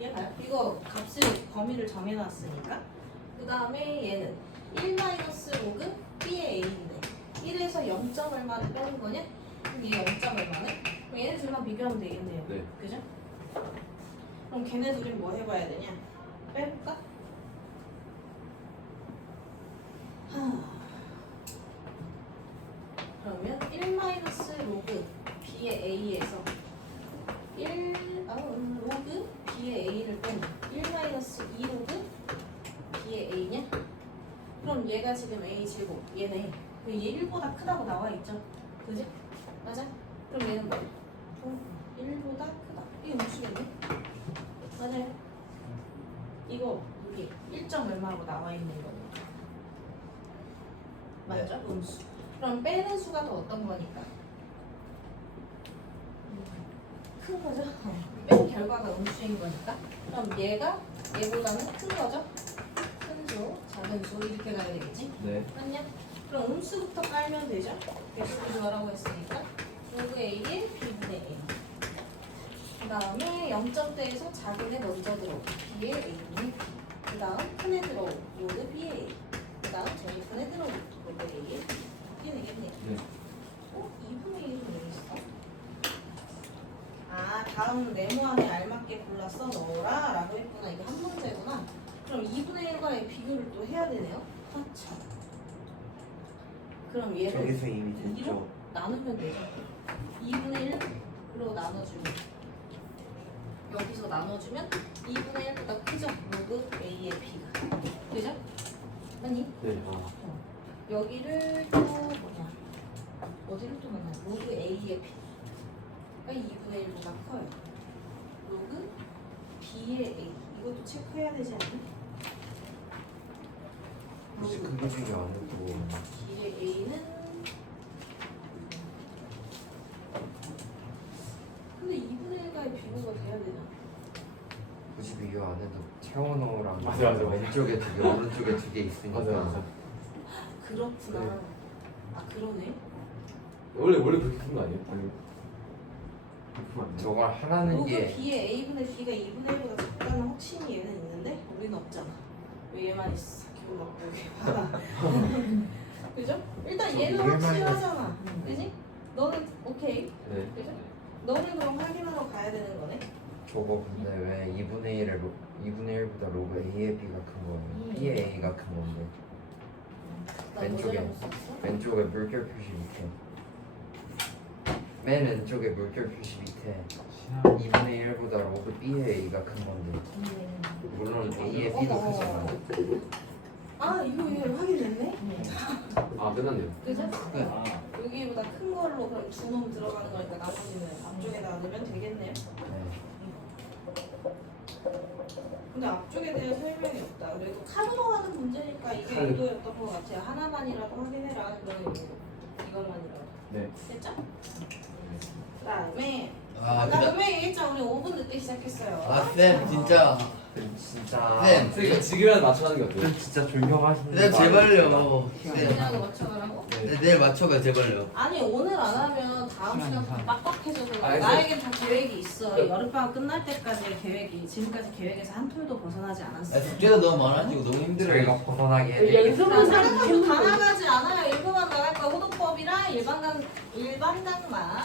얘가요? 이거 값을 범위를 정해놨으니까. 그 다음에 얘는 1 마이너스 로그 B의 A인데 1에서 0점 얼마를 빼는 거냐? 그럼 얘 0점 얼마네? 그럼 얘네 둘만 비교하면 되겠네요. 네. 그죠? 그럼 걔네 둘이 뭐 해봐야 되냐? 빼볼까? 그러면 1 마이너스 로그 B의 A에서 로그 B의 A를 빼면 1 마이너스 2 로그 B의 A냐? 그럼 얘가 지금 A 제곱 얘네 얘 1보다 크다고 나와 있죠? 그지? 맞아? 그럼 얘는 뭐야? 1보다 크다 이게 무시겠네? 맞아요? 이거 여기 1점 얼마로 나와 있는 거니까 맞죠? 음수 그럼 빼는 수가 더 어떤 거니까? 큰 거죠? 뺀 결과가 음수인 거니까 그럼 얘가 얘보다는 큰 거죠? 큰 수, 작은 수 이렇게 가야 되겠지? 네. 맞냐? 그럼 음수부터 깔면 되죠? 개수 비교하라고 했으니까 로그 A에 B분의 A. 그 다음에 0점대에서 작은 애 먼저 들어오고 B에 A분의 B. 그 다음 큰 애 들어오고 로그 B에 A. 그 다음 제일 큰 애 들어오고 로그 A에 B. 이게 되겠네요. 네. 2분의 1은 왜 있어? 아, 다음 네모안에 알맞게 골라서 넣어라 라고 했구나. 이게 한 문제구나. 그럼 2분의 1과의 비교를 또 해야 되네요. 그렇죠. 그럼 얘를 저기서 이미 2로 됐죠. 나누면 되죠. 2분의 1로 나눠주면 여기서 나눠주면 2분의 1보다 크죠? 로그 A의 B가. 되죠? 아니? 네. 아. 여기를 또 뭐냐? 어디를 또 만나요? 로그 A의 B가 2분의 1보다 커요. 로그 B의 A. 이것도 체크해야 되지 않나? 굳이 근거 비교 안 해도 B의 A는 근데 2분의 1과의 비교가 돼야 되나? 굳이 비교 안 해도 채워넣으랑 맞아, 맞아, 맞아. 왼쪽에 2개 오른쪽에 2개 있으니까 맞아 맞아. 그렇구나. 네. 아 그러네. 원래 그렇게 푼 거 아니에요? 아니. 그렇게 푸면 안 돼요? 저걸 하라는 로그 게 B의 A분의 B가 2분의 1보다 작다는 확신이 얘는 있는데 우리는 없잖아. 왜 얘만 있어? 기분 나쁘게. 그죠? 일단 얘는 얘만 확실하잖아. 그지? 너는 오케이. 네. 그죠? 너는 그럼 확인하러 가야 되는 거네. 저거 근데 왜 2분의 1보다 로그 A의 B가 큰 거예요? B의 A가 큰 건데 나 왼쪽에. 모델을 못 썼어? 왼쪽에 물결 표시 밑에 맨 왼쪽에 물결 표시 밑에 2분의 1보다 로그 B의 A가 큰 건데 물론 A의 B도 크잖아요. 아 이거 얘 확인됐네? 아 끝났네요. 그죠? 아, 여기보다 큰 걸로 그럼 두 놈 들어가는 거니까 나머지는 앞쪽에다 넣으면 되겠네요. 네. 근데 앞쪽에 대한 설명이 없다. 그래도 카드로 하는 문제니까 이게 카드. 의도였던 것 같아요. 하나만이라도 확인해라. 그런 의미로. 이것만이라도. 네. 됐죠? 그다음에 아 아까 그래. 음의 일정 우리 5분 늦게 시작했어요. 아쌤 진짜 진짜 쌤. 그러니까 지금이라도 맞춰가는 게 어때요? 진짜 존경하시는 쌤 제발요. 쌤. 그냥 맞춰가라고? 네, 내일 맞춰가 제발요. 아니 오늘 안 하면 다음 시간 빡빡해져서 알겠어요. 나에겐 다 계획이 있어. 여름방학 끝날 때까지 계획이 지금까지 계획에서 한 톨도 벗어나지 않았어. 아, 숙제가 너무 많아지고 너무 힘들어요. 저희가 벗어나게 해드리겠습니다. 나 사람하고 다 나가지 않아요. 일부만 나갈 거야. 호도법이랑 일반강만.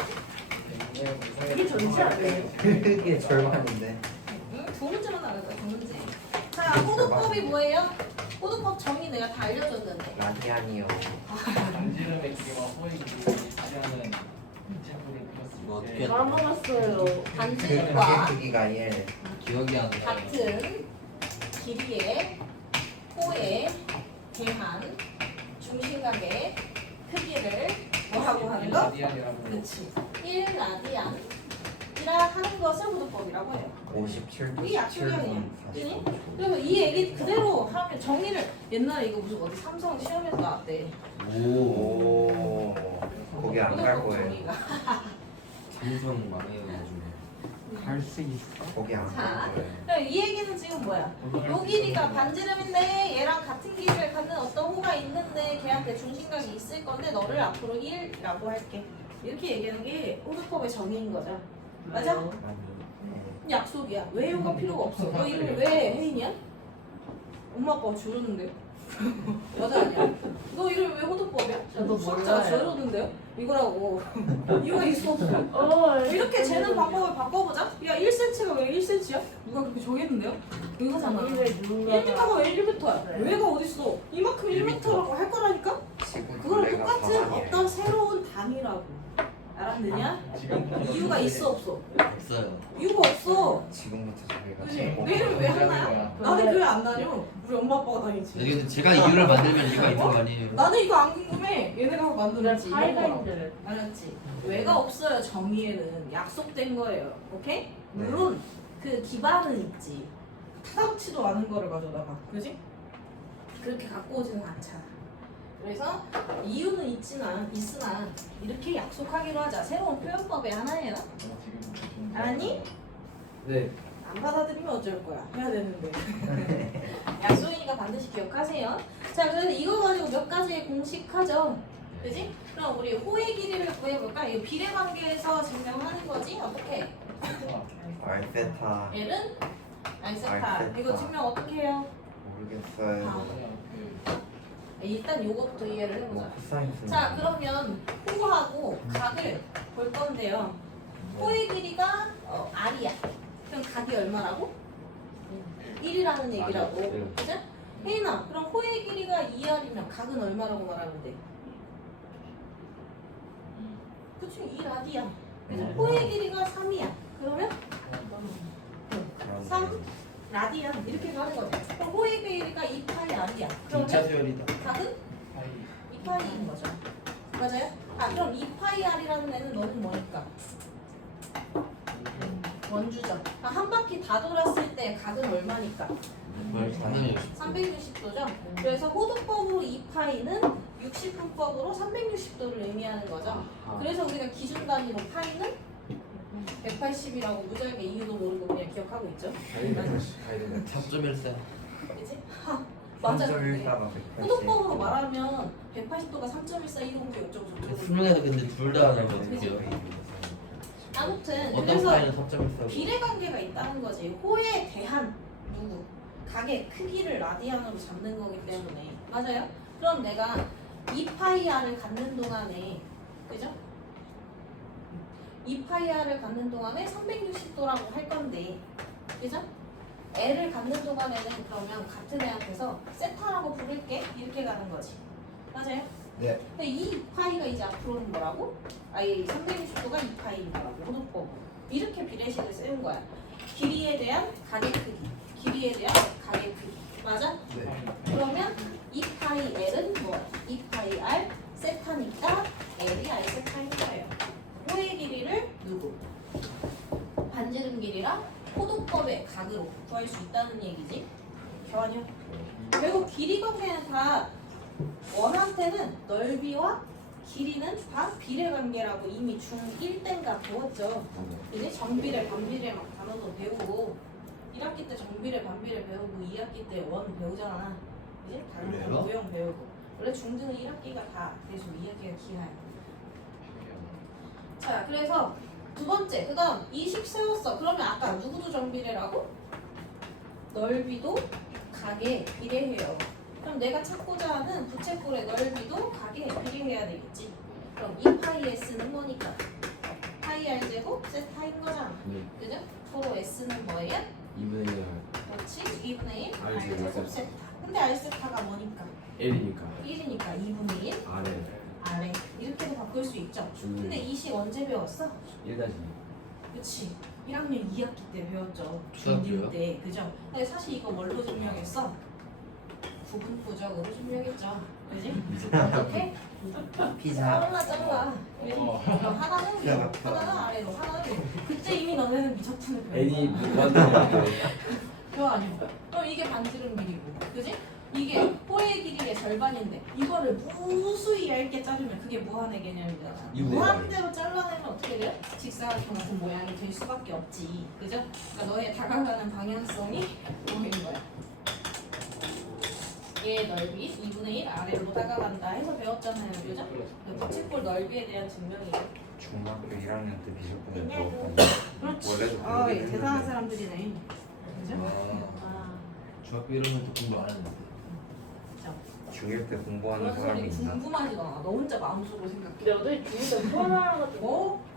이게 전체 아니에요? 그게 절반인데 응? 두 문제만 나갈 거야. 두 문제. 자, 호도법이 뭐예요? 호도법 정의 내가 다 알려줬는데. 라디안이요. 반지름의 기계와 허리 기계를 사용하는 챔프를 뭐 어떻게 그렸을 때 까먹었어요. 반지름과 크기가 1 기억이 안 나요. 같은 길이의 호의 대한 중심각의 크기를 뭐라고 하는 거? 라디안이라고 그렇지. 1라디안이라 하는 것을 호도법이라고 해요. 57분 이게 약속이 아니야. 45초. 그래서 이 얘기 그대로 하면 정리를 옛날에 이거 무슨 어디 삼성 시험에서 나왔대. 오 거기 안 갈 호도법 거예요. 정의가. 삼성 망해요 요즘. 갈수 있어. 거기 안 자, 갈 거예요. 그럼 이 얘기는 지금 뭐야? 요 길이가 반지름인데 얘랑 같은 길이를 갖는 어떤 호가 있는데 걔한테 중심각이 있을 건데 너를 앞으로 1이라고 할게. 이렇게 얘기하는 게 호도법의 정의인 거죠. 맞아? 아니 네. 약속이야. 외우가 필요가 없어. 너 이름 왜 혜인이야? 엄마 아빠가 줄였는데. 여자 아니야? 너 이름 왜 호도법이야? 저도 수학자가 몰라요. 줄였는데요? 이거라고. 이유가 있어 없어? 이렇게 재는 방법을 바꿔보자. 야 1cm가 왜 1cm야? 누가 그렇게 정했는데요? 이거잖아. 1m가 왜 1m야? 왜가 어딨어? 이만큼 1m라고 할 거라니까? 지금 그거랑 내가 똑같은 가만히 어떤 새로운 단위라고. 알았느냐? 이유가 있어 없어? 없어요. 이유가 없어. 지금부터 저희가 그지? 제공. 내 이름 왜 하나야? 나는 교회 안 다녀. 우리 엄마 아빠가 다니지. 근데 제가 이유를 만들면 이유가 있는 거 아니에요? 나는 이거 안 궁금해. 얘네가 만들었지. 사이가 이런 거라고. 힘들어. 알았지? 왜가 없어요. 정의에는 약속된 거예요. 오케이? 물론 그 기반은 있지. 타당치도 않은 거를 가져다가, 그지? 그렇게 갖고 오지는 않잖아. 그래서 이유는 있으나 이렇게 약속하기로 하자. 새로운 표현법의 하나예요. 지금 알았니? 네. 안 받아들이면 어쩔 거야. 해야 되는데. 약속이니까 반드시 기억하세요. 자, 그래서 이거 가지고 몇 가지의 공식하죠. 그지? 그럼 우리 호의 길이를 구해볼까? 이거 비례관계에서 증명하는 거지? 어떻게? 알세타 L은 알세타. 알세타. 이거 증명 어떻게 해요? 모르겠어요. 아. 일단 요거부터 이해를 뭐 해보자. 코사인 자, 그러면 호하고 각을 볼 건데요. 호의 길이가 R이야. 그럼 각이 얼마라고? 1이라는 얘기라고. 네. 그죠? 혜인아, 그럼 호의 길이가 2R이면 각은 얼마라고 말하면 돼? 그치, 2R이야. 그죠? 호의 길이가 3이야. 그러면 3 라디안 이렇게 가는 거죠. 그럼 호의 길이가 2파이 R이야. 그러면 수열이다. 각은 2파이인 거죠. 맞아요? 아, 그럼 2파이 R이라는 애는 너는 뭐니까? 원주죠. 아, 한 바퀴 다 돌았을 때 각은 얼마니까? 360도죠. 그래서 호도법으로 2파이는 60분법으로 360도를 의미하는 거죠. 그래서 우리가 기준 단위로 파이는 180이라고 무지하게 이유도 모르고 그냥 기억하고 있죠. 아니다. 4.14. 그치? 맞아. 3.14가 호도법으로 말하면 180도가 3.14 이동도 어쩌고 저쩌고. 수능에서 근데 둘 다 하는 거 같아요. 아무튼 어떤 그래서 파일은 4.14고. 비례관계가 있다는 거지. 호에 대한 누구? 각의 크기를 라디안으로 잡는 거기 때문에. 맞아요? 그럼 내가 2파이아를 갖는 동안에, 그죠? 2파이아를 갖는 동안에 360도라고 할 건데, 그죠? L을 갖는 동안에는 그러면 같은 애한테서 세타라고 부를게 이렇게 가는 거지. 맞아요? 네. 근데 이 2파이가 이제 앞으로는 뭐라고? 아예 360도가 2파이인 거라고. 호도법. 이렇게 비례식을 쓰는 거야. 길이에 대한 각의 크기, 길이에 대한 각의 크기. 맞아? 네. 그러면 2파이 L은 뭐야? 2파이 R 세타니까 L이 R 세타인 거예요. 호의 길이를 누구? 반지름 길이랑 호도법의 각으로 구할 수 있다는 얘기지. 교환이요. 그리고 길이 관계는 다 원한테는 넓이와 길이는 다 비례관계라고 이미 중1 때인가 배웠죠. 이제 정비례, 반비례 막 단어도 배우고 1학기 때 정비례, 반비례 배우고 2학기 때 원 배우잖아. 이제 다른 그래요? 거 무형 배우고. 원래 중등은 1학기가 다 대충 2학기가 기하야. 자, 그래서 두 번째, 그 다음 이식 세웠어. 그러면 아까 누구도 정비례라고? 넓이도 각에 비례해요. 그럼 내가 찾고자 하는 부채꼴의 넓이도 각에 비례해야 되겠지. 그럼 2파이 S는 뭐니까? 파이 R 제곱 세타인 거잖아. 네. 그죠? 서로 S는 뭐예요? 2분의 1 그렇지. 2분의 1 R R 제곱 제곱 세타. 근데 R 세타가 뭐니까? L이니까 1이니까 2분의 1 R에 R에 이렇게도 바꿀 수 있죠. 근데 이식 언제 배웠어? 1-2 그치. 1학년 2학기 때 배웠죠. 중학교요? 중1 때. 그죠? 근데 사실 이거 뭘로 증명했어? 부분부적으로 증명했죠. 그지? 이렇게 피자 잘라. 그지? 그럼 하나는 아래로, 하나는 그때 이미 너네는 미적분을 N이 배웠다. 무한대인데 그거 아니고. 그럼 이게 반지름 길이고. 그지? 이게 호의 길이의 절반인데 이거를 무수히 얇게 자르면 그게 무한의 개념이잖아. 이분의 무한대로 잘라내면 어떻게 돼요? 직사각형 같은 모양이 될 수밖에 없지. 그죠? 그러니까 너의 다가가는 방향성이 보이는 거야. 얘 넓이 2분의 1 아래로 다가간다 해서 배웠잖아요. 그죠? 부채꼴 넓이에 대한 증명이에요. 중학교 1학년 때 비교분을 네. 배웠던데 그렇지. 원래도 아, 배우긴 대단한 했는데. 사람들이네. 그죠? 아, 중학교 1학년 때 공부 안 했는데. 진짜. 중1 때 공부하는 그런 사람이 소리 있나? 궁금하지도 않아. 너 혼자 마음속으로 생각해. 너들 중에서 또 하나가지고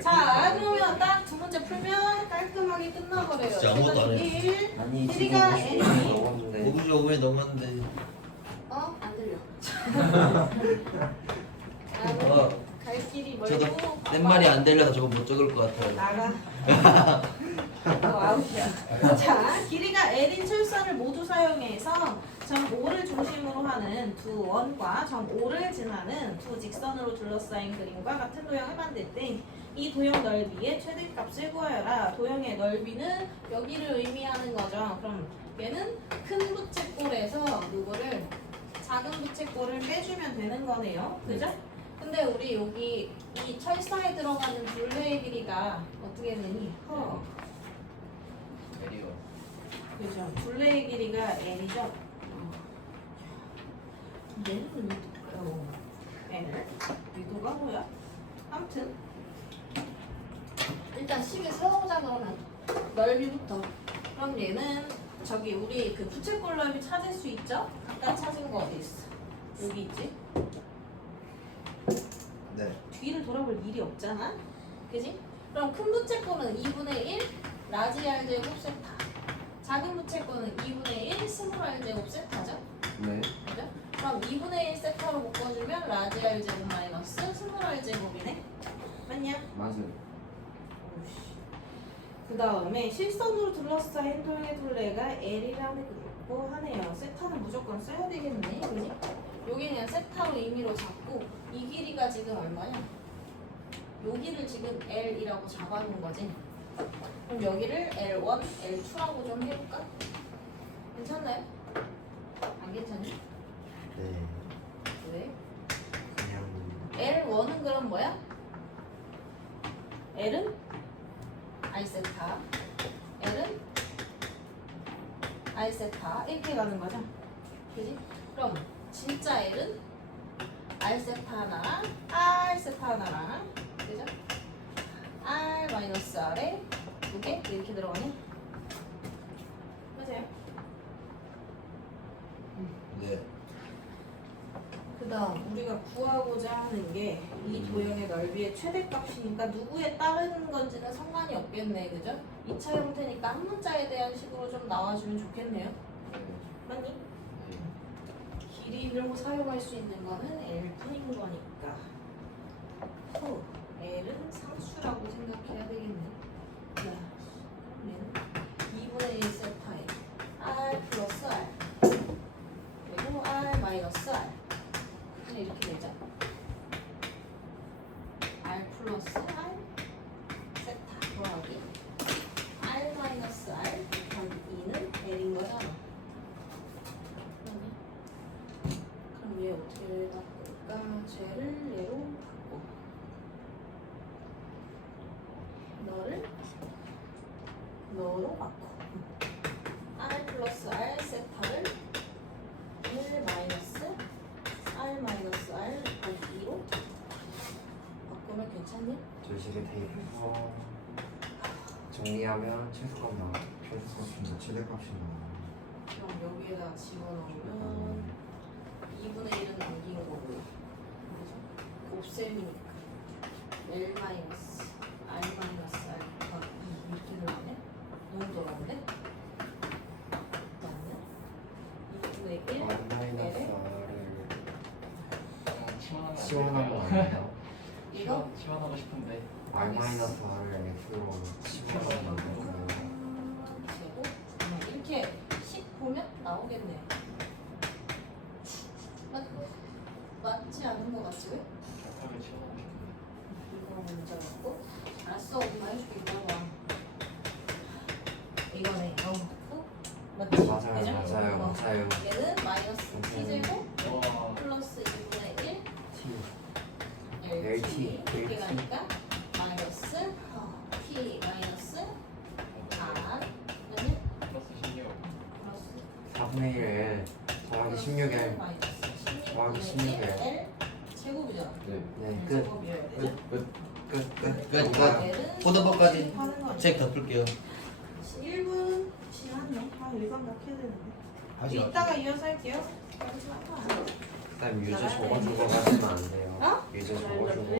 자, 그러면 딱 두 문제 풀면 깔끔하게 끝나버려요. 진짜 아무것도 안 해. 1. 아니 혜리가 지금 N이 먹었는데 5분이 넘었는데. 안 들려. 어, 갈 길이 멀고. 저도 내 말이 안 들려서 저거 못 적을 것 같아요. 나가. 아웃이야. 자, 길이가 L인 철선을 모두 사용해서 점 O를 중심으로 하는 두 원과 점 O를 지나는 두 직선으로 둘러싸인 그림과 같은 도형을 만들 때 이 도형 넓이의 최대값을 구하여라. 도형의 넓이는 여기를 의미하는 거죠. 그럼 얘는 큰 부채꼴에서 누구를 작은 부채꼴을 빼주면 되는 거네요. 그죠? 근데 우리 여기 이 철사에 들어가는 둘레의 길이가 어떻게 되니? L이요. 그죠? 둘레의 길이가 L이죠? 얘는 L 위도가 뭐야? 아무튼 일단 식을 세워보자. 그러면 넓이부터. 그럼 얘는 저기 우리 그 부채꼴 넓이 찾을 수 있죠? 아까 찾은 거 어디 있어? 여기 있지? 네. 뒤를 돌아볼 일이 없잖아? 그지? 그럼 큰 부채꼴은 2분의 1 라지 R 제곱 세타, 작은 부채꼴은 2분의 1 스몰 R 제곱 세타죠? 네. 그죠? 그럼 2분의 1 세타로 묶어주면 라지 R 제곱 마이너스 스몰 R 제곱이네? 맞냐? 맞아요. 그 다음에 실선으로 둘러싸인 도형의 둘레가 L이라는 거 하네요. 세타는 무조건 써야 되겠네. 그지? 여기 그냥 세타로 임의로 잡고 이 길이가 지금 얼마냐? 여기를 지금 L이라고 잡아놓은 거지. 그럼 여기를 L1, L2라고 좀 해볼까? 괜찮나요? 안 괜찮니? 네. 왜? 그냥 L1은 그럼 뭐야? L은 I 세타, L은 I 세타 이렇게 가는 거죠. 그지? 그럼 진짜 L은 R 세타 하나랑 R 세타 하나랑 그죠? R 마이너스 R에 두 개 이렇게 들어가네. 맞아요? 네. 그 다음 우리가 구하고자 하는 게 이 도형의 넓이의 최대값이니까 누구에 따르는 건지는 상관이 없겠네. 그죠? 2차 형태니까 한 문자에 대한 식으로 좀 나와주면 좋겠네요. 네. 맞니? 네. 길이를 사용할 수 있는 거는 L뿐인 거니까 후, L은 상수라고 생각해야 되겠네. 야, 그러면 2분의 1 세타에 R 플러스 R 그리고 R 마이너스 R 그냥 이렇게 되죠. R 플러스 R 세타 더하기 R 마이너스 R 곱하기 2는 L인 거잖아. 그럼 얘 어떻게 바꿀까? 쟤를 얘로 바꿔. 너로 바꿔. R 플러스 R 세타를 1 마이너스 R 마이너스 R 곱하기 2로 바꾸면 괜찮니? 저 집에 대입해서 정리하면 최소값 나와. 최소값인가 최대값인가. 그럼 여기에다 집어넣으면 2분의 1은 남긴 거고 곱셈이니까 L 마이너스 R 마이너스 R 곱하기 2 이렇게 들어가네? 너무 돌아오네? 맞네? 2분의 1 R 마이너스 R을 그냥 치환하면 시원한 거 아니에요? 이거? 치환하고 싶은데. R 마이너스 R을 X로 치환하는 건가요? 제곱 이렇게 식 보면 나오겠네요. 맞지 않은 거 같지 왜? 약하게 치환하고 싶은데. 이거 먼저 넣고 알았어 엄마 해줄게 이거 봐 이거네 넣고 맞지? 맞아요, 그죠? 맞아요, 맞아요. 얘는 마이너스 t제곱 와. 플러스 2분의 1 T. LT 이렇게 LT. 가니까 마이너스 t 마이너스 r 그다음에 플러스 16. 플러스 4분의 1 L 더하기 16L 마이너스 더하기 16분의 16L. L 제곱이잖아. 네. 네, 끝. 제곱이어야 되죠? 끝. L은 포도법까지 하는 거 책 덮을게요. 1분 지났네. 아 일광각 해야 되는데. 하지 이따가 이어서 할게요. 잠시만. 그다음 유저 적어주고 가시면 안 돼요. 어? 유저 적어주고